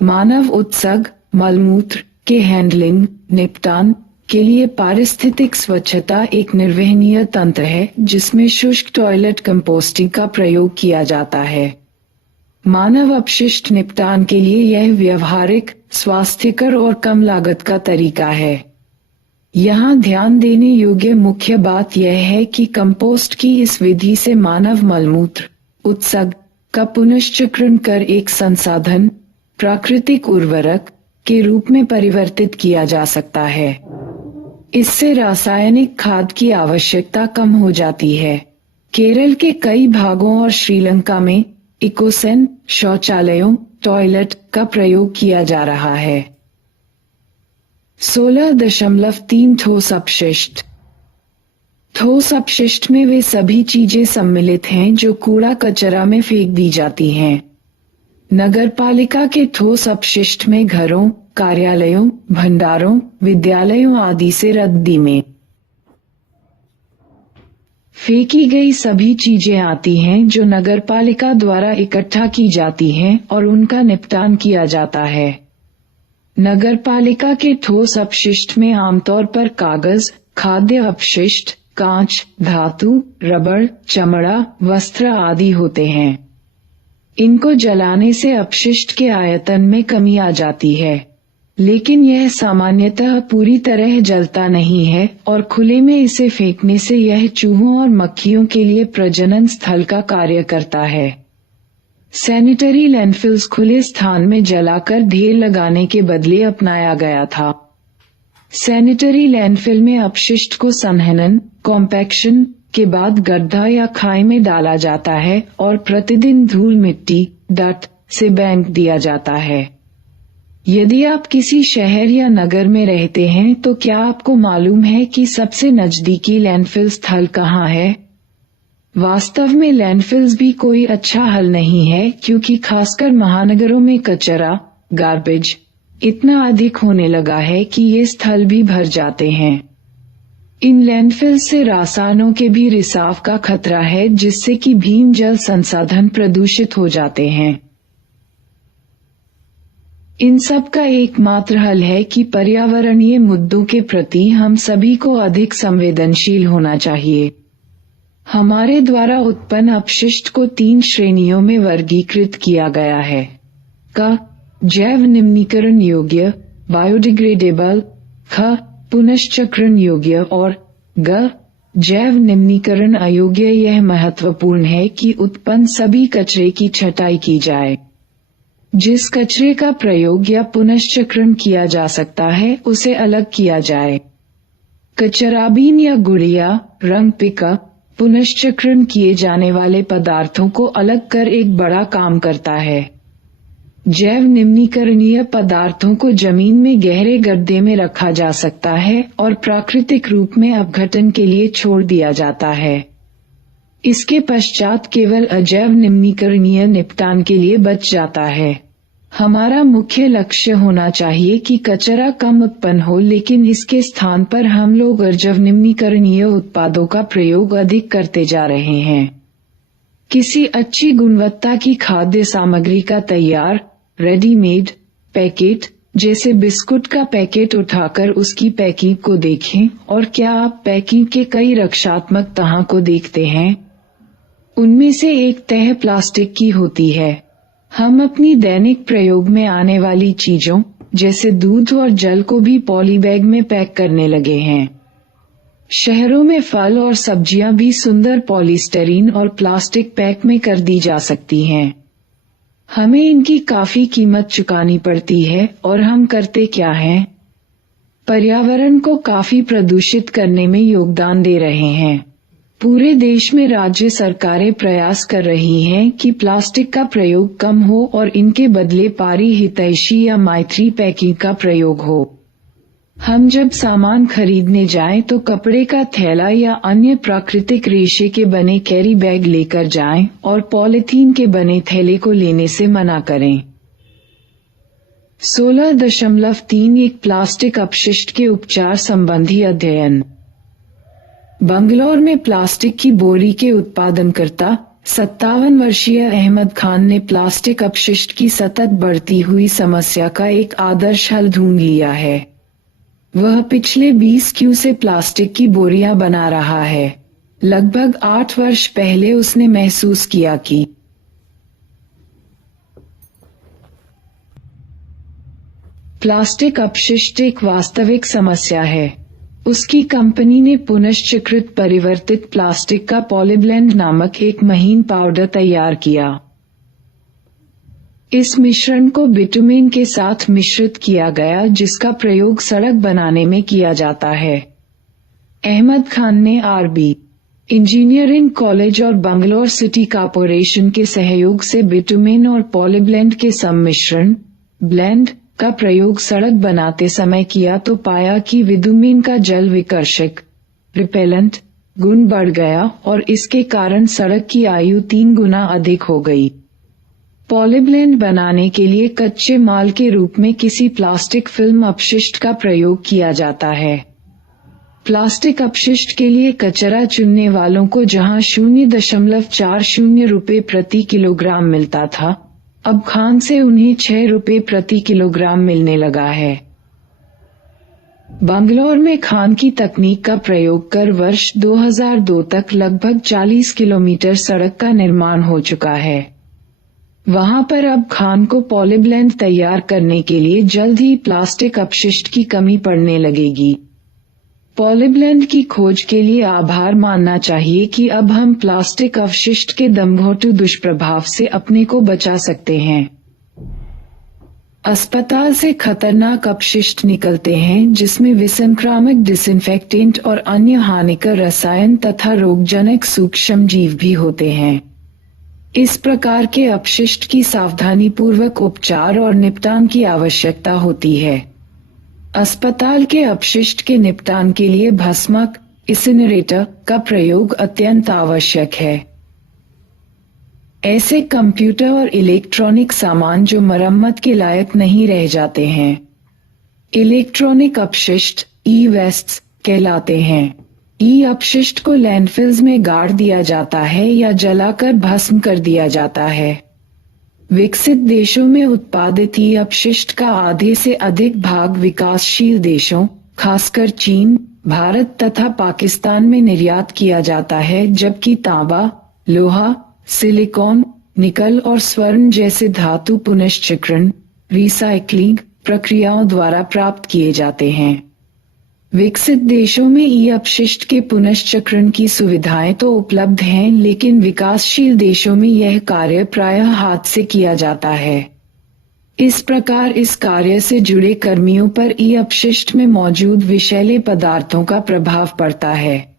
मानव उत्सर्ग मलमूत्र के हैंडलिंग निपटान के लिए पारिस्थितिक स्वच्छता एक निर्वहनीय तंत्र है जिसमें शुष्क टॉयलेट कंपोस्टिंग का प्रयोग किया जाता है। मानव अपशिष्ट निपटान के लिए यह व्यवहारिक, स्वास्थ्यकर और कम लागत का तरीका है। यहाँ ध्यान देने योग्य मुख्य बात यह है कि कंपोस्ट की इस विधि से मानव मलमूत्र उत्सर्ग का पुनश्चक्रण कर एक संसाधन प्राकृतिक उर्वरक के रूप में परिवर्तित किया जा सकता है। इससे रासायनिक खाद की आवश्यकता कम हो जाती है। केरल के कई भागों और श्रीलंका में इकोसेन शौचालयों टॉयलेट का प्रयोग किया जा रहा है। 16.3 ठोस अपशिष्ट। ठोस अपशिष्ट में वे सभी चीजें सम्मिलित हैं जो कूड़ा कचरा में फेंक दी जाती हैं। नगरपालिका के ठोस अपशिष्ट में घरों, कार्यालयों, भंडारों, विद्यालयों आदि से रद्दी में फेंकी गई सभी चीजें आती हैं जो नगरपालिका द्वारा इकट्ठा की जाती हैं और उनका निपटान किया जाता है। नगरपालिका के ठोस अपशिष्ट में आमतौर पर कागज, खाद्य अपशिष्ट, कांच, धातु, रबड़, चमड़ा, वस्त्र आदि होते हैं। इनको जलाने से अपशिष्ट के आयतन में कमी आ जाती है, लेकिन यह सामान्यतः पूरी तरह जलता नहीं है और खुले में इसे फेंकने से यह चूहों और मक्खियों के लिए प्रजनन स्थल का कार्य करता है। सैनिटरी लैंडफिल्स खुले स्थान में जलाकर ढेर लगाने के बदले अपनाया गया था। सैनिटरी लैंडफिल में अपशिष्ट को संहनन कॉम्पैक्शन के बाद गड्ढा या खाई में डाला जाता है और प्रतिदिन धूल मिट्टी डट से बैंक दिया जाता है। यदि आप किसी शहर या नगर में रहते हैं तो क्या आपको मालूम है कि सबसे नजदीकी लैंडफिल स्थल कहाँ है? वास्तव में लैंडफिल्स भी कोई अच्छा हल नहीं है, क्योंकि खासकर महानगरों में कचरा गार्बेज इतना अधिक होने लगा है कि ये स्थल भी भर जाते हैं। इन लैंडफिल से रसायनों के भी रिसाव का खतरा है, जिससे कि भीम जल संसाधन प्रदूषित हो जाते हैं। इन सब का एकमात्र हल है कि पर्यावरणीय मुद्दों के प्रति हम सभी को अधिक संवेदनशील होना चाहिए। हमारे द्वारा उत्पन्न अपशिष्ट को 3 श्रेणियों में वर्गीकृत किया गया है। क जैव निम्नीकरण योग्य बायोडिग्रेडेबल, ख पुनश्चक्रण योग्य और ग जैव निम्नीकरण अयोग्य। यह महत्वपूर्ण है कि उत्पन्न सभी कचरे की छटाई की जाए। जिस कचरे का प्रयोग या पुनश्चक्रण किया जा सकता है उसे अलग किया जाए। कचराबीन या गुड़िया रंग पिकअप पुनश्चक्रण किए जाने वाले पदार्थों को अलग कर एक बड़ा काम करता है। जैव निम्नीकरणीय पदार्थों को जमीन में गहरे गड्ढे में रखा जा सकता है और प्राकृतिक रूप में अपघटन के लिए छोड़ दिया जाता है। इसके पश्चात केवल अजैव निम्नीकरणीय निपटान के लिए बच जाता है। हमारा मुख्य लक्ष्य होना चाहिए कि कचरा कम उत्पन्न हो, लेकिन इसके स्थान पर हम लोग अजैव निम्नीकरणीय उत्पादों का प्रयोग अधिक करते जा रहे हैं। किसी अच्छी गुणवत्ता की खाद्य सामग्री का तैयार रेडीमेड पैकेट जैसे बिस्कुट का पैकेट उठाकर उसकी पैकिंग को देखें, और क्या आप पैकिंग के कई रक्षात्मक तह को देखते हैं? उनमें से एक तह प्लास्टिक की होती है। हम अपनी दैनिक प्रयोग में आने वाली चीजों, जैसे दूध और जल को भी पॉलीबैग में पैक करने लगे हैं। शहरों में फल और सब्जियां भी सुंदर पॉलीस्टरीन और प्लास्टिक पैक में कर दी जा सकती हैं। हमें इनकी काफी कीमत चुकानी पड़ती है, और हम करते क्या हैं? पर्यावरण को काफी प्रदूषित करने में योगदान दे रहे हैं। पूरे देश में राज्य सरकारें प्रयास कर रही हैं कि प्लास्टिक का प्रयोग कम हो और इनके बदले पारी हितैषी या मैत्री पैकिंग का प्रयोग हो। हम जब सामान खरीदने जाएं तो कपड़े का थैला या अन्य प्राकृतिक रेशे के बने कैरी बैग लेकर जाएं और पॉलीथीन के बने थैले को लेने से मना करें। 16.3 प्लास्टिक अपशिष्ट के उपचार संबंधी अध्ययन। बंगलौर में प्लास्टिक की बोरी के उत्पादनकर्ता 57 वर्षीय अहमद खान ने प्लास्टिक अपशिष्ट की सतत बढ़ती हुई समस्या का एक आदर्श हल ढूंढ लिया है। वह पिछले 20 क्यू से प्लास्टिक की बोरियां बना रहा है। लगभग 8 वर्ष पहले उसने महसूस किया कि प्लास्टिक अपशिष्ट एक वास्तविक समस्या है। उसकी कंपनी ने पुनश्चक्रित परिवर्तित प्लास्टिक का पॉलीब्लेंड नामक एक महीन पाउडर तैयार किया। इस मिश्रण को बिटुमेन के साथ मिश्रित किया गया, जिसका प्रयोग सड़क बनाने में किया जाता है। अहमद खान ने आरबी इंजीनियरिंग कॉलेज और बंगलौर सिटी कॉर्पोरेशन के सहयोग से बिटुमेन और पॉलीब्लेंड के सम्मिश्रण ब्लेंड का प्रयोग सड़क बनाते समय किया तो पाया कि बिटुमेन का जल विकर्षक रिपेलेंट गुण बढ़ गया और इसके कारण सड़क की आयु 3 गुना अधिक हो गई। पॉलीब्लेंड बनाने के लिए कच्चे माल के रूप में किसी प्लास्टिक फिल्म अपशिष्ट का प्रयोग किया जाता है। प्लास्टिक अपशिष्ट के लिए कचरा चुनने वालों को जहां 0.40 रुपए प्रति किलोग्राम मिलता था, अब खान से उन्हें 6 रुपए प्रति किलोग्राम मिलने लगा है। बंगलौर में खान की तकनीक का प्रयोग कर वर्ष 2002 तक लगभग 40 किलोमीटर सड़क का निर्माण हो चुका है। वहां पर अब खान को पॉलीब्लेंड तैयार करने के लिए जल्द ही प्लास्टिक अपशिष्ट की कमी पड़ने लगेगी। पॉलीब्लेंड की खोज के लिए आभार मानना चाहिए कि अब हम प्लास्टिक अपशिष्ट के दमघोंटू दुष्प्रभाव से अपने को बचा सकते हैं। अस्पताल से खतरनाक अपशिष्ट निकलते हैं, जिसमें विसंक्रामक डिसइंफेक्टेंट और अन्य हानिकर रसायन तथा रोगजनक सूक्ष्म जीव भी होते हैं। इस प्रकार के अपशिष्ट की सावधानीपूर्वक उपचार और निपटान की आवश्यकता होती है। अस्पताल के अपशिष्ट के निपटान के लिए भस्मक इंसिनरेटर का प्रयोग अत्यंत आवश्यक है। ऐसे कंप्यूटर और इलेक्ट्रॉनिक सामान जो मरम्मत के लायक नहीं रह जाते हैं, इलेक्ट्रॉनिक अपशिष्ट ई-वेस्ट कहलाते हैं। ई अपशिष्ट को लैंडफिल्स में गाड़ दिया जाता है या जलाकर भस्म कर दिया जाता है। विकसित देशों में उत्पादित ई अपशिष्ट का आधे से अधिक भाग विकासशील देशों, खासकर चीन, भारत तथा पाकिस्तान में निर्यात किया जाता है, जबकि तांबा, लोहा, सिलिकॉन, निकल और स्वर्ण जैसे धातु पुनश्चक्रण रिसाइक्लिंग प्रक्रियाओं द्वारा प्राप्त किए जाते हैं। विकसित देशों में ई अपशिष्ट के पुनश्चक्रण की सुविधाएं तो उपलब्ध हैं, लेकिन विकासशील देशों में यह कार्य प्रायः हाथ से किया जाता है। इस प्रकार इस कार्य से जुड़े कर्मियों पर ई अपशिष्ट में मौजूद विषैले पदार्थों का प्रभाव पड़ता है।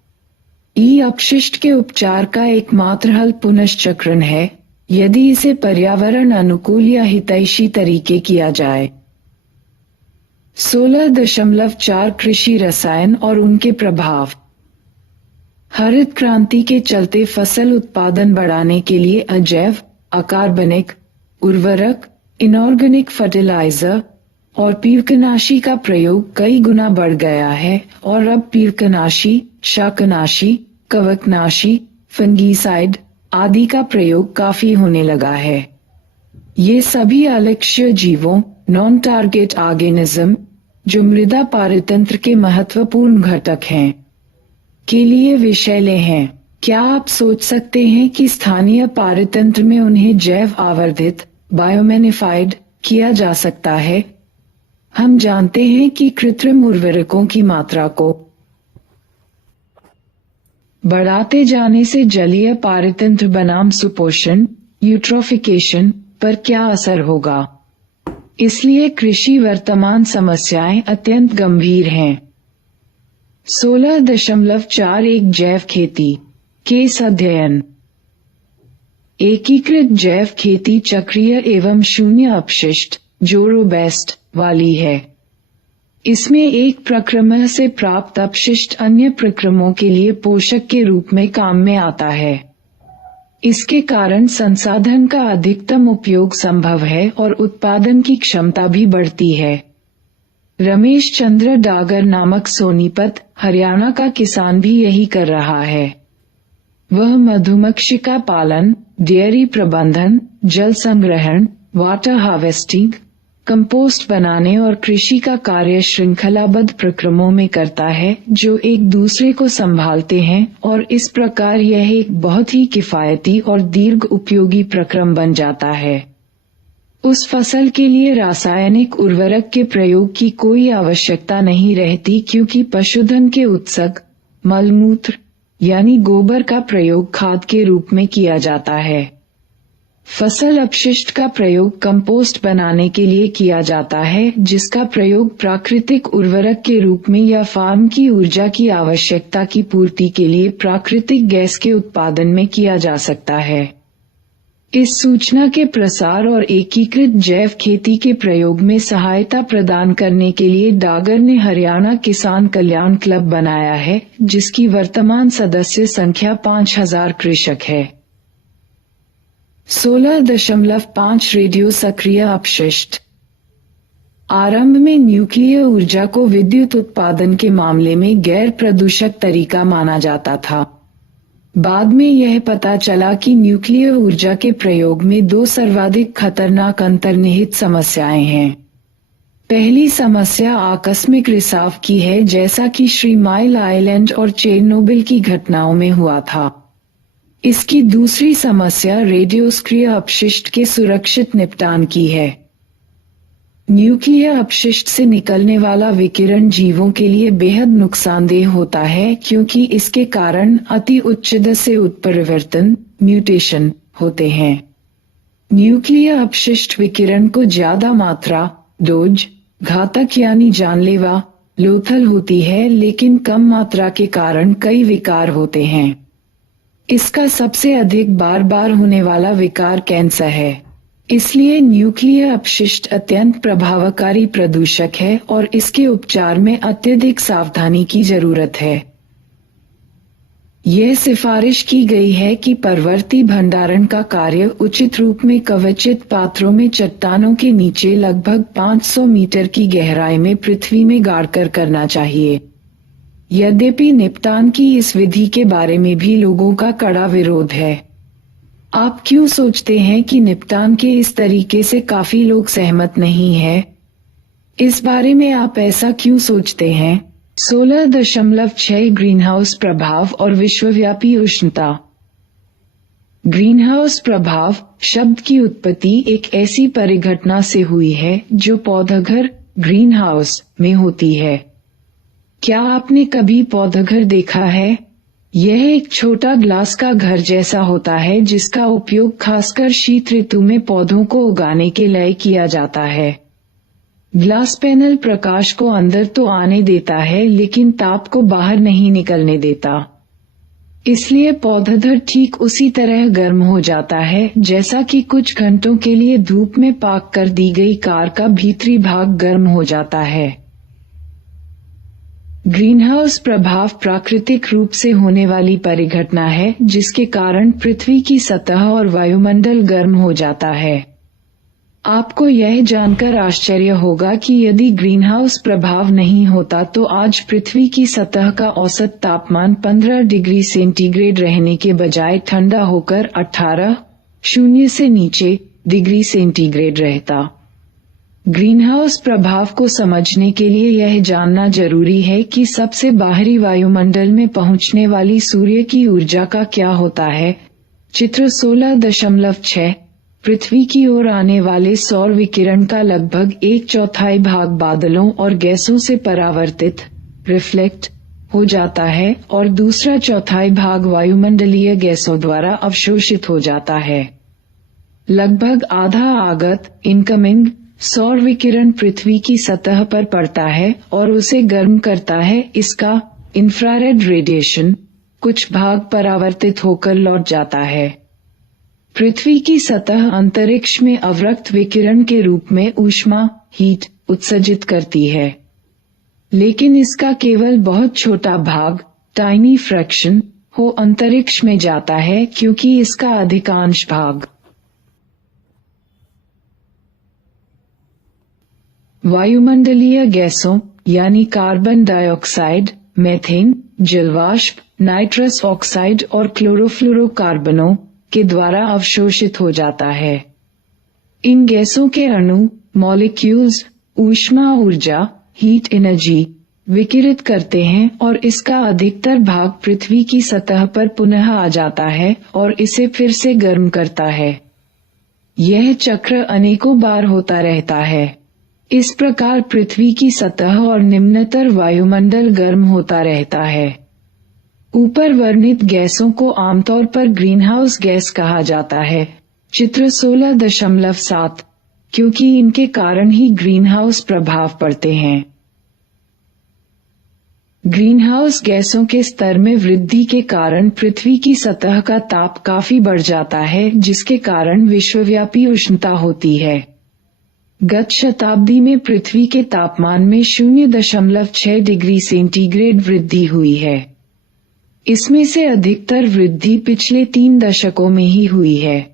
ई अपशिष्ट के उपचार का एकमात्र हल पुनश्चक्रण है, यदि इसे पर्यावरण अनुकूल या हितैषी तरीके किया जाए। 16.4 कृषि रसायन और उनके प्रभाव। हरित क्रांति के चलते फसल उत्पादन बढ़ाने के लिए अजैव, अकार्बनिक उर्वरक, इनऑर्गेनिक फर्टिलाइजर और कीटनाशी का प्रयोग कई गुना बढ़ गया है और अब कीटनाशी, शाकनाशी, कवकनाशी, फंगीसाइड आदि का प्रयोग काफी होने लगा है। ये सभी अलक्ष्य जीवों नॉन टारगेट ऑर्गेनिज्म जो मृदा पारतंत्र के महत्वपूर्ण घटक हैं के लिए विषैले हैं। क्या आप सोच सकते हैं कि स्थानीय पारतंत्र में उन्हें जैव आवर्धित बायोमैनिफाइड किया जा सकता है? हम जानते हैं कि कृत्रिम उर्वरकों की मात्रा को बढ़ाते जाने से जलीय पारतंत्र बनाम सुपोषण यूट्रोफिकेशन पर क्या असर होगा। इसलिए कृषि वर्तमान समस्याएं अत्यंत गंभीर हैं। 16.41 जैव खेती केस अध्ययन। एकीकृत जैव खेती चक्रीय एवं शून्य अपशिष्ट जो रोबस्ट वाली है। इसमें एक प्रक्रम से प्राप्त अपशिष्ट अन्य प्रक्रमों के लिए पोषक के रूप में काम में आता है। इसके कारण संसाधन का अधिकतम उपयोग संभव है और उत्पादन की क्षमता भी बढ़ती है। रमेश चंद्र डागर नामक सोनीपत हरियाणा का किसान भी यही कर रहा है। वह मधुमक्षिका पालन, डेयरी प्रबंधन, जल संग्रहण, वाटर हार्वेस्टिंग, कंपोस्ट बनाने और कृषि का कार्य श्रृंखलाबद्ध प्रक्रमों में करता है जो एक दूसरे को संभालते हैं और इस प्रकार यह एक बहुत ही किफायती और दीर्घ उपयोगी प्रक्रम बन जाता है। उस फसल के लिए रासायनिक उर्वरक के प्रयोग की कोई आवश्यकता नहीं रहती क्योंकि पशुधन के उत्सर्ग मलमूत्र यानी गोबर का प्रयोग खाद के रूप में किया जाता है। फसल अपशिष्ट का प्रयोग कंपोस्ट बनाने के लिए किया जाता है जिसका प्रयोग प्राकृतिक उर्वरक के रूप में या फार्म की ऊर्जा की आवश्यकता की पूर्ति के लिए प्राकृतिक गैस के उत्पादन में किया जा सकता है। इस सूचना के प्रसार और एकीकृत जैव खेती के प्रयोग में सहायता प्रदान करने के लिए डागर ने हरियाणा किसान कल्याण क्लब बनाया है जिसकी वर्तमान सदस्य संख्या 5000 कृषक है। 16.5 रेडियो सक्रिय अपशिष्ट। आरंभ में न्यूक्लियर ऊर्जा को विद्युत उत्पादन के मामले में गैर प्रदूषक तरीका माना जाता था। बाद में यह पता चला कि न्यूक्लियर ऊर्जा के प्रयोग में दो सर्वाधिक खतरनाक अंतर्निहित समस्याएं हैं। पहली समस्या आकस्मिक रिसाव की है जैसा कि श्री माइल आइलैंड और चेरनोबिल की घटनाओं में हुआ था। इसकी दूसरी समस्या रेडियोस्क्रिय अपशिष्ट के सुरक्षित निपटान की है। न्यूक्लियर अपशिष्ट से निकलने वाला विकिरण जीवों के लिए बेहद नुकसानदेह होता है क्योंकि इसके कारण अति उच्च दर से उत्परिवर्तन म्यूटेशन होते हैं। न्यूक्लियर अपशिष्ट विकिरण को ज्यादा मात्रा डोज घातक यानी जानलेवा लोथल होती है लेकिन कम मात्रा के कारण कई विकार होते हैं। इसका सबसे अधिक बार बार होने वाला विकार कैंसर है। इसलिए न्यूक्लियर अपशिष्ट अत्यंत प्रभावकारी प्रदूषक है और इसके उपचार में अत्यधिक सावधानी की जरूरत है। यह सिफारिश की गई है कि परवर्ती भंडारण का कार्य उचित रूप में कवचित पात्रों में चट्टानों के नीचे लगभग 500 मीटर की गहराई में पृथ्वी में गाड़कर करना चाहिए। यद्यपि निपटान की इस विधि के बारे में भी लोगों का कड़ा विरोध है। आप क्यों सोचते हैं कि निपटान के इस तरीके से काफी लोग सहमत नहीं हैं? इस बारे में आप ऐसा क्यों सोचते हैं? 16.6 ग्रीनहाउस प्रभाव और विश्वव्यापी उष्णता। ग्रीनहाउस प्रभाव शब्द की उत्पत्ति एक ऐसी परिघटना से हुई है जो पौधाघर ग्रीनहाउस में होती है। क्या आपने कभी पौधाघर देखा है? यह एक छोटा ग्लास का घर जैसा होता है जिसका उपयोग खासकर शीत ऋतु में पौधों को उगाने के लिए किया जाता है। ग्लास पैनल प्रकाश को अंदर तो आने देता है लेकिन ताप को बाहर नहीं निकलने देता। इसलिए पौधाघर ठीक उसी तरह गर्म हो जाता है जैसा कि कुछ घंटों के लिए धूप में पाक कर दी गई कार का भीतरी भाग गर्म हो जाता है। ग्रीनहाउस प्रभाव प्राकृतिक रूप से होने वाली परिघटना है जिसके कारण पृथ्वी की सतह और वायुमंडल गर्म हो जाता है। आपको यह जानकर आश्चर्य होगा कि यदि ग्रीनहाउस प्रभाव नहीं होता तो आज पृथ्वी की सतह का औसत तापमान 15 डिग्री सेंटीग्रेड रहने के बजाय ठंडा होकर 18 शून्य से नीचे डिग्री सेंटीग्रेड रहता। ग्रीनहाउस प्रभाव को समझने के लिए यह जानना जरूरी है कि सबसे बाहरी वायुमंडल में पहुंचने वाली सूर्य की ऊर्जा का क्या होता है। चित्र 16.6 पृथ्वी की ओर आने वाले सौर विकिरण का लगभग 1/4 भाग बादलों और गैसों से परावर्तित रिफ्लेक्ट हो जाता है और दूसरा चौथाई भाग वायुमंडलीय गैसों द्वारा अवशोषित हो जाता है। लगभग आधा आगत इनकमिंग सौर विकिरण पृथ्वी की सतह पर पड़ता है और उसे गर्म करता है। इसका इंफ्रारेड रेडिएशन कुछ भाग परावर्तित होकर लौट जाता है। पृथ्वी की सतह अंतरिक्ष में अवरक्त विकिरण के रूप में ऊष्मा हीट उत्सर्जित करती है, लेकिन इसका केवल बहुत छोटा भाग टाइनी फ्रैक्शन हो अंतरिक्ष में जाता है, क्योंकि इसका अधिकांश भाग वायुमंडलीय गैसों यानी कार्बन डाइऑक्साइड, मीथेन, जलवाष्प, नाइट्रस ऑक्साइड और क्लोरोफ्लोरोकार्बनों के द्वारा अवशोषित हो जाता है। इन गैसों के अणु मॉलिक्यूल्स ऊष्मा ऊर्जा हीट एनर्जी विकिरित करते हैं और इसका अधिकतर भाग पृथ्वी की सतह पर पुनः आ जाता है और इसे फिर से गर्म करता है। यह चक्र अनेकों बार होता रहता है। इस प्रकार पृथ्वी की सतह और निम्नतर वायुमंडल गर्म होता रहता है। ऊपर वर्णित गैसों को आमतौर पर ग्रीनहाउस गैस कहा जाता है। चित्र 16.7 क्योंकि इनके कारण ही ग्रीनहाउस प्रभाव पड़ते हैं। ग्रीनहाउस गैसों के स्तर में वृद्धि के कारण पृथ्वी की सतह का ताप काफी बढ़ जाता है, जिसके कारण विश्वव्यापी उष्णता होती है। गत शताब्दी में पृथ्वी के तापमान में 0.6 डिग्री सेंटीग्रेड वृद्धि हुई है। इसमें से अधिकतर वृद्धि पिछले 3 दशकों में ही हुई है।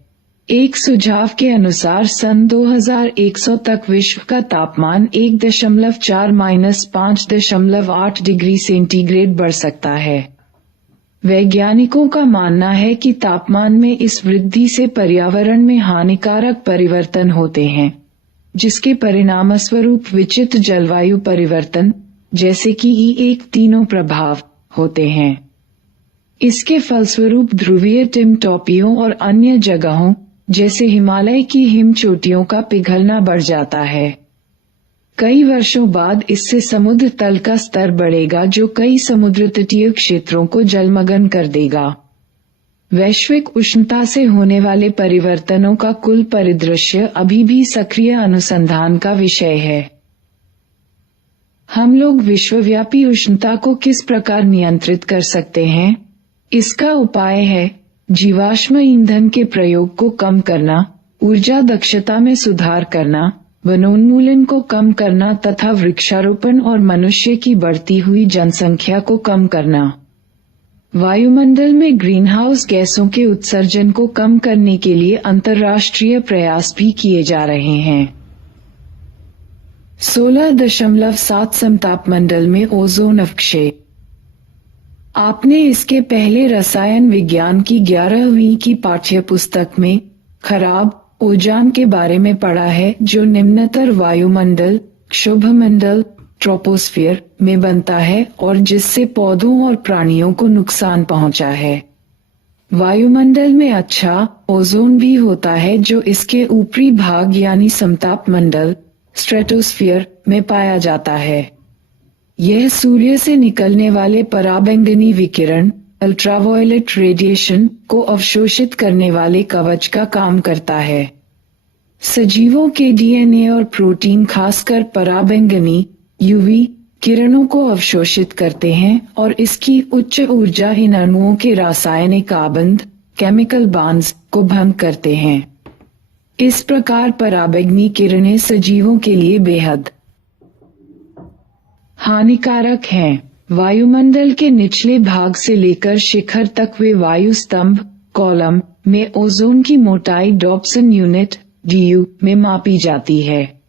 एक सुझाव के अनुसार सन 2100 तक विश्व का तापमान 1.4-5.8 डिग्री सेंटीग्रेड बढ़ सकता है। वैज्ञानिकों का मानना है कि तापमान में इस वृद्धि से पर्यावरण में हानिकारक परिवर्तन होते हैं, जिसके परिणामस्वरूप विचित्र जलवायु परिवर्तन जैसे कि E13 प्रभाव होते हैं। इसके फलस्वरूप ध्रुवीय टिमटॉपियों और अन्य जगहों जैसे हिमालय की हिम चोटियों का पिघलना बढ़ जाता है। कई वर्षों बाद इससे समुद्र तल का स्तर बढ़ेगा, जो कई समुद्र तटीय क्षेत्रों को जलमग्न कर देगा। वैश्विक उष्णता से होने वाले परिवर्तनों का कुल परिदृश्य अभी भी सक्रिय अनुसंधान का विषय है। हम लोग विश्वव्यापी उष्णता को किस प्रकार नियंत्रित कर सकते हैं? इसका उपाय है जीवाश्म ईंधन के प्रयोग को कम करना, ऊर्जा दक्षता में सुधार करना, वनोन्मूलन को कम करना तथा वृक्षारोपण और मनुष्य की बढ़ती हुई जनसंख्या को कम करना। वायुमंडल में ग्रीनहाउस गैसों के उत्सर्जन को कम करने के लिए अंतर्राष्ट्रीय प्रयास भी किए जा रहे हैं। 16.7 समतापमंडल में ओजोन अवक्षय। आपने इसके पहले रसायन विज्ञान की 11वीं की पाठ्यपुस्तक में खराब ओजोन के बारे में पढ़ा है, जो निम्नतर वायुमंडल क्षोभमंडल ट्रोपोस्फियर में बनता है और जिससे पौधों और प्राणियों को नुकसान पहुंचा है। वायुमंडल में अच्छा ओजोन भी होता है, जो इसके ऊपरी भाग यानी समतापमंडल स्ट्रेटोस्फियर में पाया जाता है। यह सूर्य से निकलने वाले पराबैंगनी विकिरण अल्ट्रावायलेट रेडिएशन को अवशोषित करने वाले कवच का काम करता है। सजीवों के डीएनए और प्रोटीन खासकर पराबैंगनी यूवी किरणों को अवशोषित करते हैं और इसकी उच्च ऊर्जा इन अणुओं के रासायनिक आबंध केमिकल बॉन्ड्स को भंग करते हैं। इस प्रकार पराबैंगनी किरणें सजीवों के लिए बेहद हानिकारक हैं। वायुमंडल के निचले भाग से लेकर शिखर तक वे वायु स्तंभ कॉलम में ओजोन की मोटाई डॉप्सन यूनिट DU में मापी जाती है।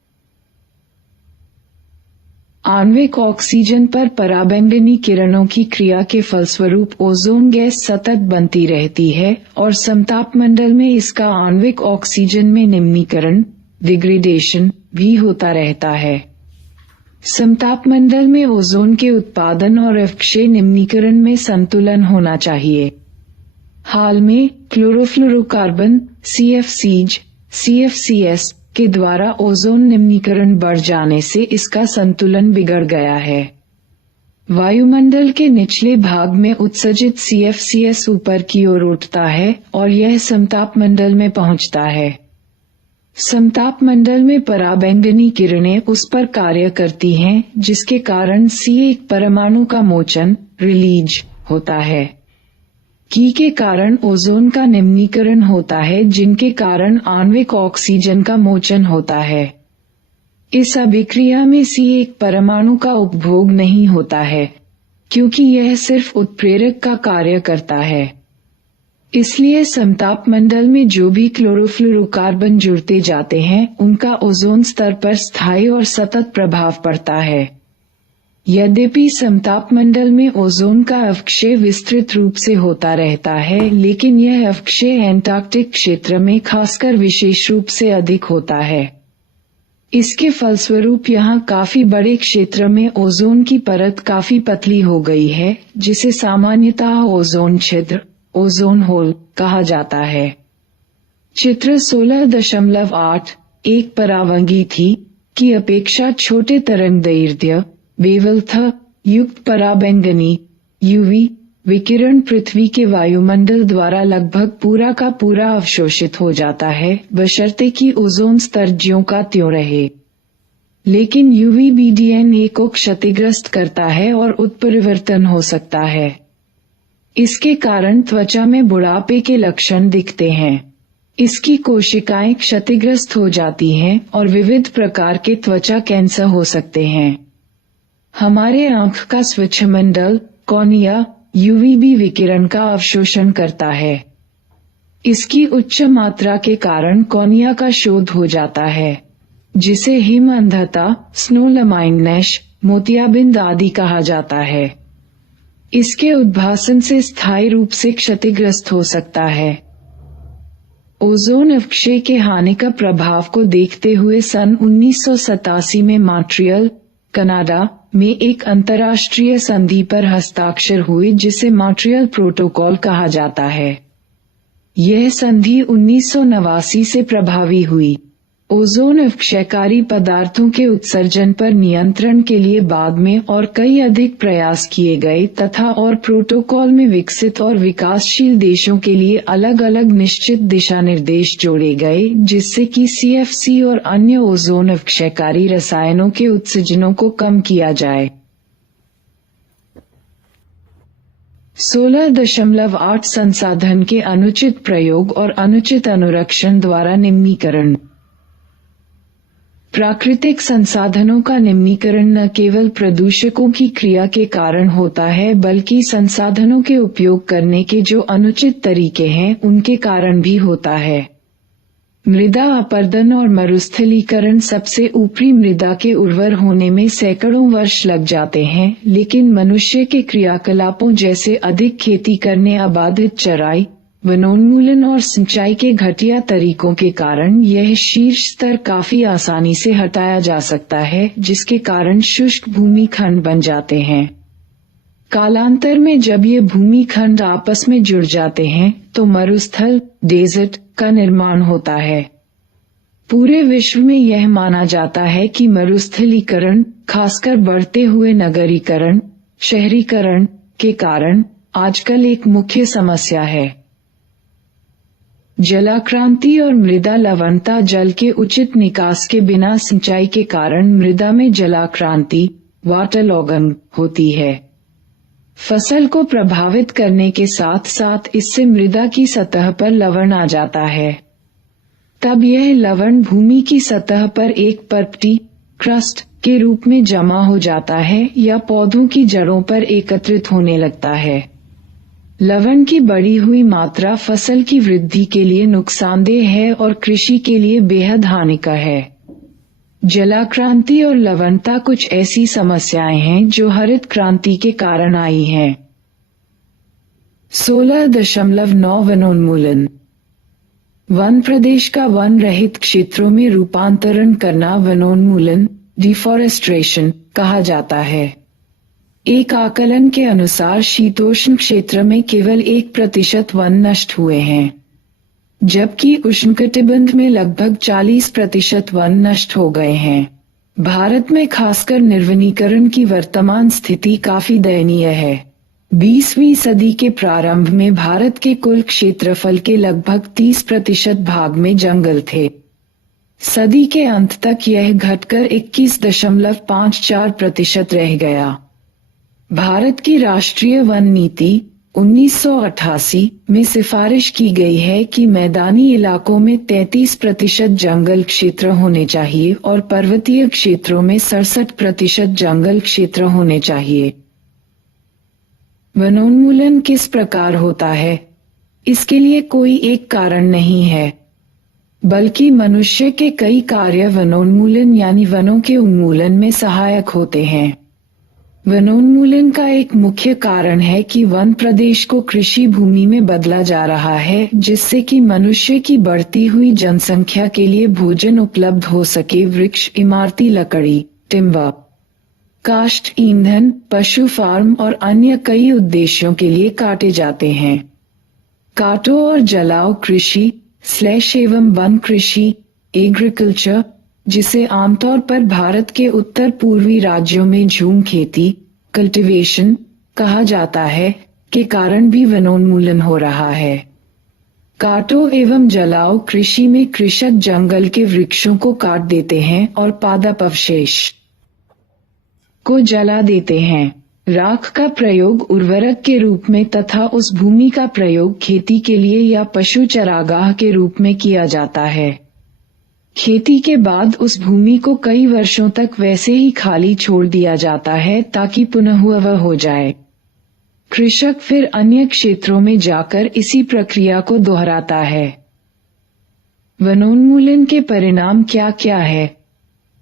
आणविक ऑक्सीजन पर पराबैंगनी किरणों की क्रिया के फलस्वरूप ओजोन गैस सतत बनती रहती है और समतापमंडल में इसका आणविक ऑक्सीजन में निम्नीकरण डिग्रेडेशन भी होता रहता है। समतापमंडल में ओजोन के उत्पादन और अवक्षय निम्नीकरण में संतुलन होना चाहिए। हाल में क्लोरोफ्लोरोकार्बन CFCs के द्वारा ओजोन निम्नीकरण बढ़ जाने से इसका संतुलन बिगड़ गया है। वायुमंडल के निचले भाग में उत्सर्जित CFCs ऊपर की ओर उठता है और यह समतापमंडल में पहुंचता है। समतापमंडल में पराबैंगनी किरणें उस पर कार्य करती हैं, जिसके कारण C1 परमाणु का मोचन रिलीज होता है। की के कारण ओजोन का निम्नीकरण होता है, जिनके कारण आणविक ऑक्सीजन का मोचन होता है। इस अभिक्रिया में C1 परमाणु का उपभोग नहीं होता है, क्योंकि यह सिर्फ उत्प्रेरक का कार्य करता है। इसलिए समतापमंडल में जो भी क्लोरोफ्लोरोकार्बन जुड़ते जाते हैं, उनका ओजोन स्तर पर स्थायी और सतत प्रभाव पड़ता है। यद्यपि समतापमंडल में ओजोन का अवक्षय विस्तृत रूप से होता रहता है, लेकिन यह अवक्षय एंटार्कटिक क्षेत्र में खासकर विशेष रूप से अधिक होता है। इसके फलस्वरूप यहाँ काफी बड़े क्षेत्र में ओजोन की परत काफी पतली हो गई है, जिसे सामान्यतः ओजोन छिद्र ओजोन होल कहा जाता है। चित्र 16.8 एक परावंगी थी की अपेक्षा छोटे तरंगदैर्ध्य वेवलेंथ युक्त पराबैंगनी यूवी विकिरण पृथ्वी के वायुमंडल द्वारा लगभग पूरा का पूरा अवशोषित हो जाता है, बशर्ते कि ओजोन स्तर ज्यों का त्यों रहे। लेकिन UVB DNA को क्षतिग्रस्त करता है और उत्परिवर्तन हो सकता है। इसके कारण त्वचा में बुढ़ापे के लक्षण दिखते हैं। इसकी कोशिकाएं क्षतिग्रस्त हो जाती हैं और विविध प्रकार के त्वचा कैंसर हो सकते हैं। हमारे आंख का स्वच्छमंडल कॉर्निया UVB विकिरण का अवशोषण करता है। इसकी उच्च मात्रा के कारण कॉर्निया का शोध हो जाता है, जिसे हिम अंधता स्नो ब्लाइंडनेस मोतियाबिंद आदि कहा जाता है। इसके उद्भासन से स्थायी रूप से क्षतिग्रस्त हो सकता है। ओजोन अवक्षय के हानिकारक प्रभाव को देखते हुए सन 1987 में मॉन्ट्रियल कनाडा में एक अंतर्राष्ट्रीय संधि पर हस्ताक्षर हुए, जिसे मॉन्ट्रियल प्रोटोकॉल कहा जाता है। यह संधि 1989 से प्रभावी हुई। ओजोन अवक्षयकारी पदार्थों के उत्सर्जन पर नियंत्रण के लिए बाद में और कई अधिक प्रयास किए गए तथा और प्रोटोकॉल में विकसित और विकासशील देशों के लिए अलग अलग निश्चित दिशा निर्देश जोड़े गए, जिससे कि CFC और अन्य ओजोन अवक्षयकारी रसायनों के उत्सर्जनों को कम किया जाए। 16.8 संसाधन के अनुचित प्रयोग और अनुचित अनुरक्षण द्वारा निम्नीकरण। प्राकृतिक संसाधनों का निम्नीकरण न केवल प्रदूषकों की क्रिया के कारण होता है, बल्कि संसाधनों के उपयोग करने के जो अनुचित तरीके हैं उनके कारण भी होता है। मृदा अपरदन और मरुस्थलीकरण सबसे ऊपरी मृदा के उर्वर होने में सैकड़ों वर्ष लग जाते हैं, लेकिन मनुष्य के क्रियाकलापों जैसे अधिक खेती करने, अबाधित चराई, वनोन्मूलन और सिंचाई के घटिया तरीकों के कारण यह शीर्ष स्तर काफी आसानी से हटाया जा सकता है, जिसके कारण शुष्क भूमि खंड बन जाते हैं। कालांतर में जब ये भूमि खंड आपस में जुड़ जाते हैं तो मरुस्थल डेजर्ट का निर्माण होता है। पूरे विश्व में यह माना जाता है कि मरुस्थलीकरण, खासकर बढ़ते हुए नगरीकरण, शहरीकरण के कारण आजकल एक मुख्य समस्या है। जलाक्रांति और मृदा लवणता जल के उचित निकास के बिना सिंचाई के कारण मृदा में जलाक्रांति वाटरलॉगिंग होती है। फसल को प्रभावित करने के साथ साथ इससे मृदा की सतह पर लवण आ जाता है। तब यह लवण भूमि की सतह पर एक परपटी क्रस्ट के रूप में जमा हो जाता है या पौधों की जड़ों पर एकत्रित होने लगता है। लवण की बढ़ी हुई मात्रा फसल की वृद्धि के लिए नुकसानदेह है और कृषि के लिए बेहद हानिकारक है। जलाक्रांति और लवणता कुछ ऐसी समस्याएं हैं जो हरित क्रांति के कारण आई हैं। 16.9 वनोन्मूलन। वन प्रदेश का वन रहित क्षेत्रों में रूपांतरण करना वनोन्मूलन, डिफॉरेस्ट्रेशन कहा जाता है। एक आकलन के अनुसार शीतोष्ण क्षेत्र में केवल 1% वन नष्ट हुए हैं, जबकि उष्णकटिबंध में लगभग 40% वन नष्ट हो गए हैं। भारत में खासकर निर्वनीकरण की वर्तमान स्थिति काफी दयनीय है। 20वीं सदी के प्रारंभ में भारत के कुल क्षेत्रफल के लगभग 30% भाग में जंगल थे। सदी के अंत तक यह घटकर 21.54% रह गया। भारत की राष्ट्रीय वन नीति 1988 में सिफारिश की गई है कि मैदानी इलाकों में 33% जंगल क्षेत्र होने चाहिए और पर्वतीय क्षेत्रों में 67% जंगल क्षेत्र होने चाहिए। वनोन्मूलन किस प्रकार होता है? इसके लिए कोई एक कारण नहीं है, बल्कि मनुष्य के कई कार्य वनोन्मूलन यानी वनों के उन्मूलन में सहायक होते हैं। वनोन्मूलन का एक मुख्य कारण है कि वन प्रदेश को कृषि भूमि में बदला जा रहा है, जिससे कि मनुष्य की बढ़ती हुई जनसंख्या के लिए भोजन उपलब्ध हो सके। वृक्ष, इमारती लकड़ी, टिम्बर, काष्ठ ईंधन, पशु फार्म और अन्य कई उद्देश्यों के लिए काटे जाते हैं। काटो और जलाओ कृषि एवं वन कृषि, एग्रीकल्चर, जिसे आमतौर पर भारत के उत्तर पूर्वी राज्यों में झूम खेती, कल्टीवेशन कहा जाता है, के कारण भी वनोन्मूलन हो रहा है। काटो एवं जलाओ कृषि में कृषक जंगल के वृक्षों को काट देते हैं और पादप अवशेष को जला देते हैं। राख का प्रयोग उर्वरक के रूप में तथा उस भूमि का प्रयोग खेती के लिए या पशु चरागाह के रूप में किया जाता है। खेती के बाद उस भूमि को कई वर्षों तक वैसे ही खाली छोड़ दिया जाता है ताकि पुनः वह हो जाए। कृषक फिर अन्य क्षेत्रों में जाकर इसी प्रक्रिया को दोहराता है। वनोन्मूलन के परिणाम क्या क्या है?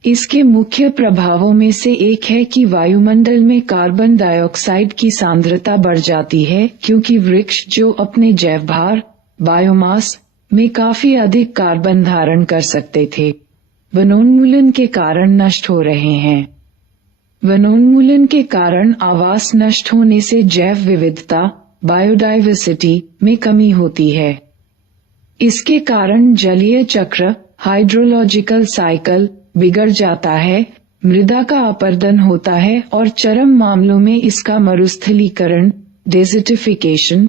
इसके मुख्य प्रभावों में से एक है कि वायुमंडल में कार्बन डाइऑक्साइड की सांद्रता बढ़ जाती है, क्योंकि वृक्ष जो अपने जैव भार बायोमास में काफी अधिक कार्बन धारण कर सकते थे, वनोन्मूलन के कारण नष्ट हो रहे हैं। वनोन्मूलन के कारण आवास नष्ट होने से जैव विविधता बायोडाइवर्सिटी में कमी होती है। इसके कारण जलीय चक्र हाइड्रोलॉजिकल साइकिल बिगड़ जाता है, मृदा का अपरदन होता है और चरम मामलों में इसका मरुस्थलीकरण डेजर्टिफिकेशन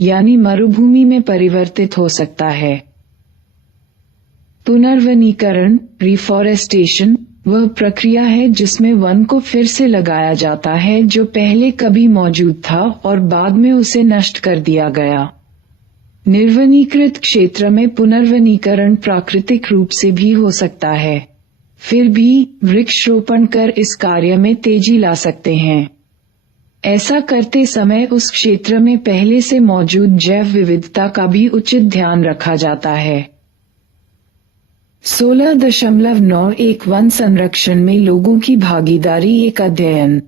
यानी मरुभूमि में परिवर्तित हो सकता है। पुनर्वनीकरण रिफॉरेस्टेशन वह प्रक्रिया है जिसमें वन को फिर से लगाया जाता है जो पहले कभी मौजूद था और बाद में उसे नष्ट कर दिया गया। निर्वनीकृत क्षेत्र में पुनर्वनीकरण प्राकृतिक रूप से भी हो सकता है। फिर भी वृक्षरोपण कर इस कार्य में तेजी ला सकते हैं। ऐसा करते समय उस क्षेत्र में पहले से मौजूद जैव विविधता का भी उचित ध्यान रखा जाता है। 16.91 वन संरक्षण में लोगों की भागीदारी एक अध्ययन।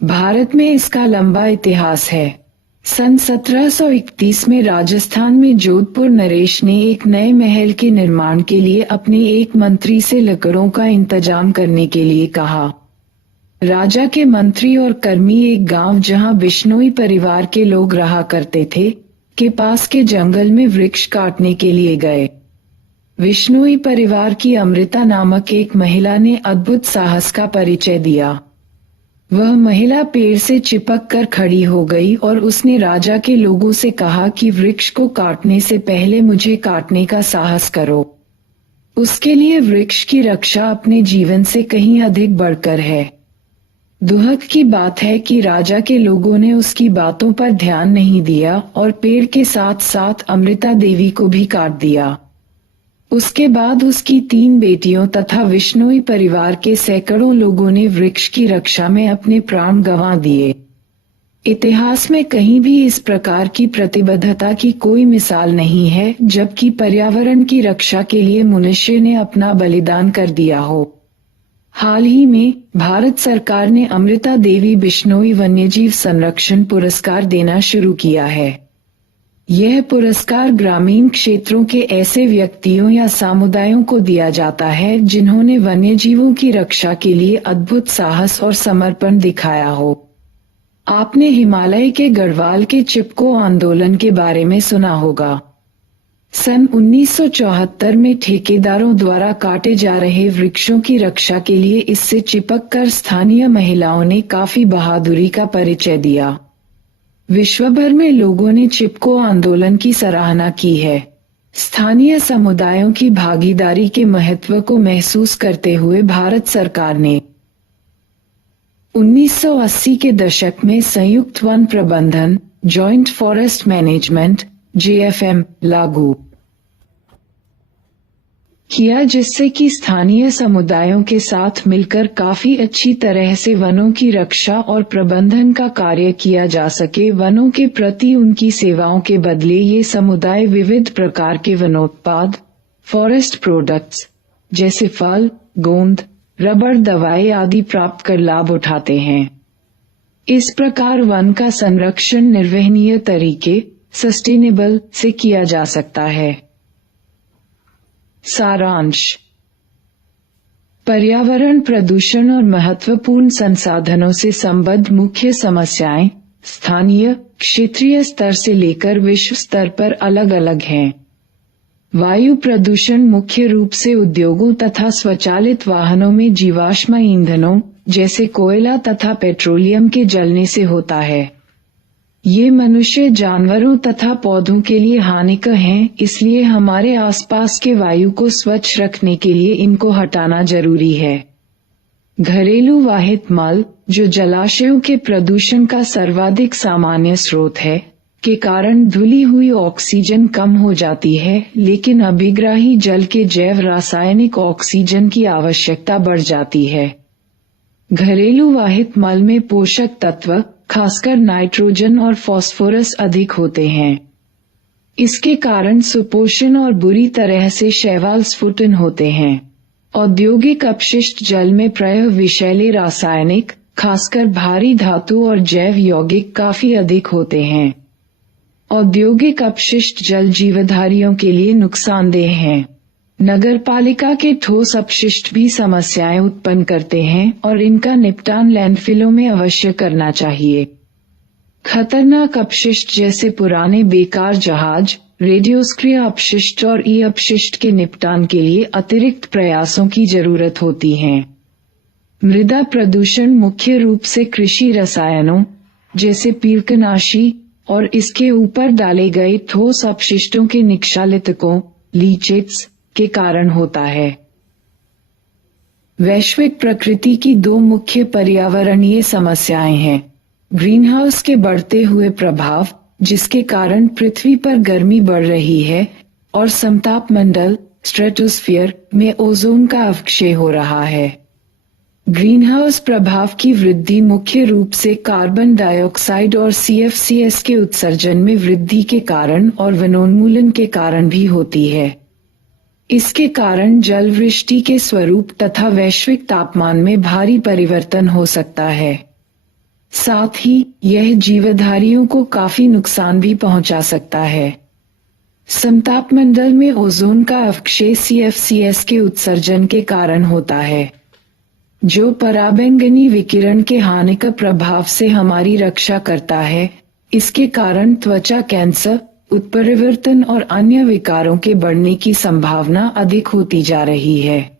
भारत में इसका लंबा इतिहास है। सन 1731 में राजस्थान में जोधपुर नरेश ने एक नए महल के निर्माण के लिए अपने एक मंत्री से लकड़ों का इंतजाम करने के लिए कहा। राजा के मंत्री और कर्मी एक गांव जहां बिश्नोई परिवार के लोग रहा करते थे, के पास के जंगल में वृक्ष काटने के लिए गए। बिश्नोई परिवार की अमृता नामक एक महिला ने अद्भुत साहस का परिचय दिया। वह महिला पेड़ से चिपक कर खड़ी हो गई और उसने राजा के लोगों से कहा कि वृक्ष को काटने से पहले मुझे काटने का साहस करो। उसके लिए वृक्ष की रक्षा अपने जीवन से कहीं अधिक बढ़कर है। दुहक की बात है कि राजा के लोगों ने उसकी बातों पर ध्यान नहीं दिया और पेड़ के साथ साथ अमृता देवी को भी काट दिया। उसके बाद उसकी 3 बेटियों तथा विश्नोई परिवार के सैकड़ों लोगों ने वृक्ष की रक्षा में अपने प्राण गंवा दिए। इतिहास में कहीं भी इस प्रकार की प्रतिबद्धता की कोई मिसाल नहीं है, जबकि पर्यावरण की रक्षा के लिए मनुष्य ने अपना बलिदान कर दिया हो। हाल ही में भारत सरकार ने अमृता देवी बिश्नोई वन्यजीव संरक्षण पुरस्कार देना शुरू किया है। यह पुरस्कार ग्रामीण क्षेत्रों के ऐसे व्यक्तियों या समुदायों को दिया जाता है जिन्होंने वन्यजीवों की रक्षा के लिए अद्भुत साहस और समर्पण दिखाया हो। आपने हिमालय के गढ़वाल के चिपको आंदोलन के बारे में सुना होगा। सन 1974 में ठेकेदारों द्वारा काटे जा रहे वृक्षों की रक्षा के लिए इससे चिपककर स्थानीय महिलाओं ने काफी बहादुरी का परिचय दिया। विश्व भर में लोगों ने चिपको आंदोलन की सराहना की है। स्थानीय समुदायों की भागीदारी के महत्व को महसूस करते हुए भारत सरकार ने 1980 के दशक में संयुक्त वन प्रबंधन जॉइंट फॉरेस्ट मैनेजमेंट (JFM) लागू किया, जिससे कि स्थानीय समुदायों के साथ मिलकर काफी अच्छी तरह से वनों की रक्षा और प्रबंधन का कार्य किया जा सके। वनों के प्रति उनकी सेवाओं के बदले ये समुदाय विविध प्रकार के वनोत्पाद फॉरेस्ट प्रोडक्ट्स जैसे फल, गोंद, रबर, दवाएं आदि प्राप्त कर लाभ उठाते हैं। इस प्रकार वन का संरक्षण निर्वहनीय तरीके सस्टेनेबल से किया जा सकता है। सारांश: पर्यावरण प्रदूषण और महत्वपूर्ण संसाधनों से संबद्ध मुख्य समस्याएं स्थानीय, क्षेत्रीय स्तर से लेकर विश्व स्तर पर अलग-अलग हैं। वायु प्रदूषण मुख्य रूप से उद्योगों तथा स्वचालित वाहनों में जीवाश्म ईंधनों जैसे कोयला तथा पेट्रोलियम के जलने से होता है। ये मनुष्य, जानवरों तथा पौधों के लिए हानिकारक हैं, इसलिए हमारे आसपास के वायु को स्वच्छ रखने के लिए इनको हटाना जरूरी है। घरेलू वाहित मल, जो जलाशयों के प्रदूषण का सर्वाधिक सामान्य स्रोत है, के कारण धुली हुई ऑक्सीजन कम हो जाती है, लेकिन अभिग्राही जल के जैव रासायनिक ऑक्सीजन की आवश्यकता बढ़ जाती है। घरेलू वाहित मल में पोषक तत्व, खासकर नाइट्रोजन और फास्फोरस अधिक होते हैं। इसके कारण सुपोषण और बुरी तरह से शैवाल स्फुटन होते हैं। औद्योगिक अपशिष्ट जल में प्रायः विषैले रासायनिक, खासकर भारी धातु और जैव यौगिक काफी अधिक होते हैं। औद्योगिक अपशिष्ट जल जीवधारियों के लिए नुकसानदेह हैं। नगरपालिका के ठोस अपशिष्ट भी समस्याएं उत्पन्न करते हैं और इनका निपटान लैंडफिलों में अवश्य करना चाहिए। खतरनाक अपशिष्ट जैसे पुराने बेकार जहाज, रेडियोस्क्रिय अपशिष्ट और अपशिष्ट के निपटान के लिए अतिरिक्त प्रयासों की जरूरत होती है। मृदा प्रदूषण मुख्य रूप से कृषि रसायनों जैसे कीटनाशी और इसके ऊपर डाले गए ठोस अपशिष्टों के निक्षालितकों लीचेट्स के कारण होता है। वैश्विक प्रकृति की दो मुख्य पर्यावरणीय समस्याएं हैं। ग्रीनहाउस के बढ़ते हुए प्रभाव, जिसके कारण पृथ्वी पर गर्मी बढ़ रही है, और समताप मंडल स्ट्रेटोस्फीयर में ओजोन का अपक्षय हो रहा है। ग्रीनहाउस प्रभाव की वृद्धि मुख्य रूप से कार्बन डाइऑक्साइड और CFCs के उत्सर्जन में वृद्धि के कारण और वनोन्मूलन के कारण भी होती है। इसके कारण जलवृष्टि के स्वरूप तथा वैश्विक तापमान में भारी परिवर्तन हो सकता है। साथ ही यह जीवधारियों को काफी नुकसान भी पहुंचा सकता है। समतापमंडल में ओजोन का अपक्षय CFCs के उत्सर्जन के कारण होता है, जो पराबैंगनी विकिरण के हानिकारक प्रभाव से हमारी रक्षा करता है। इसके कारण त्वचा कैंसर, उत्परिवर्तन और अन्य विकारों के बढ़ने की संभावना अधिक होती जा रही है।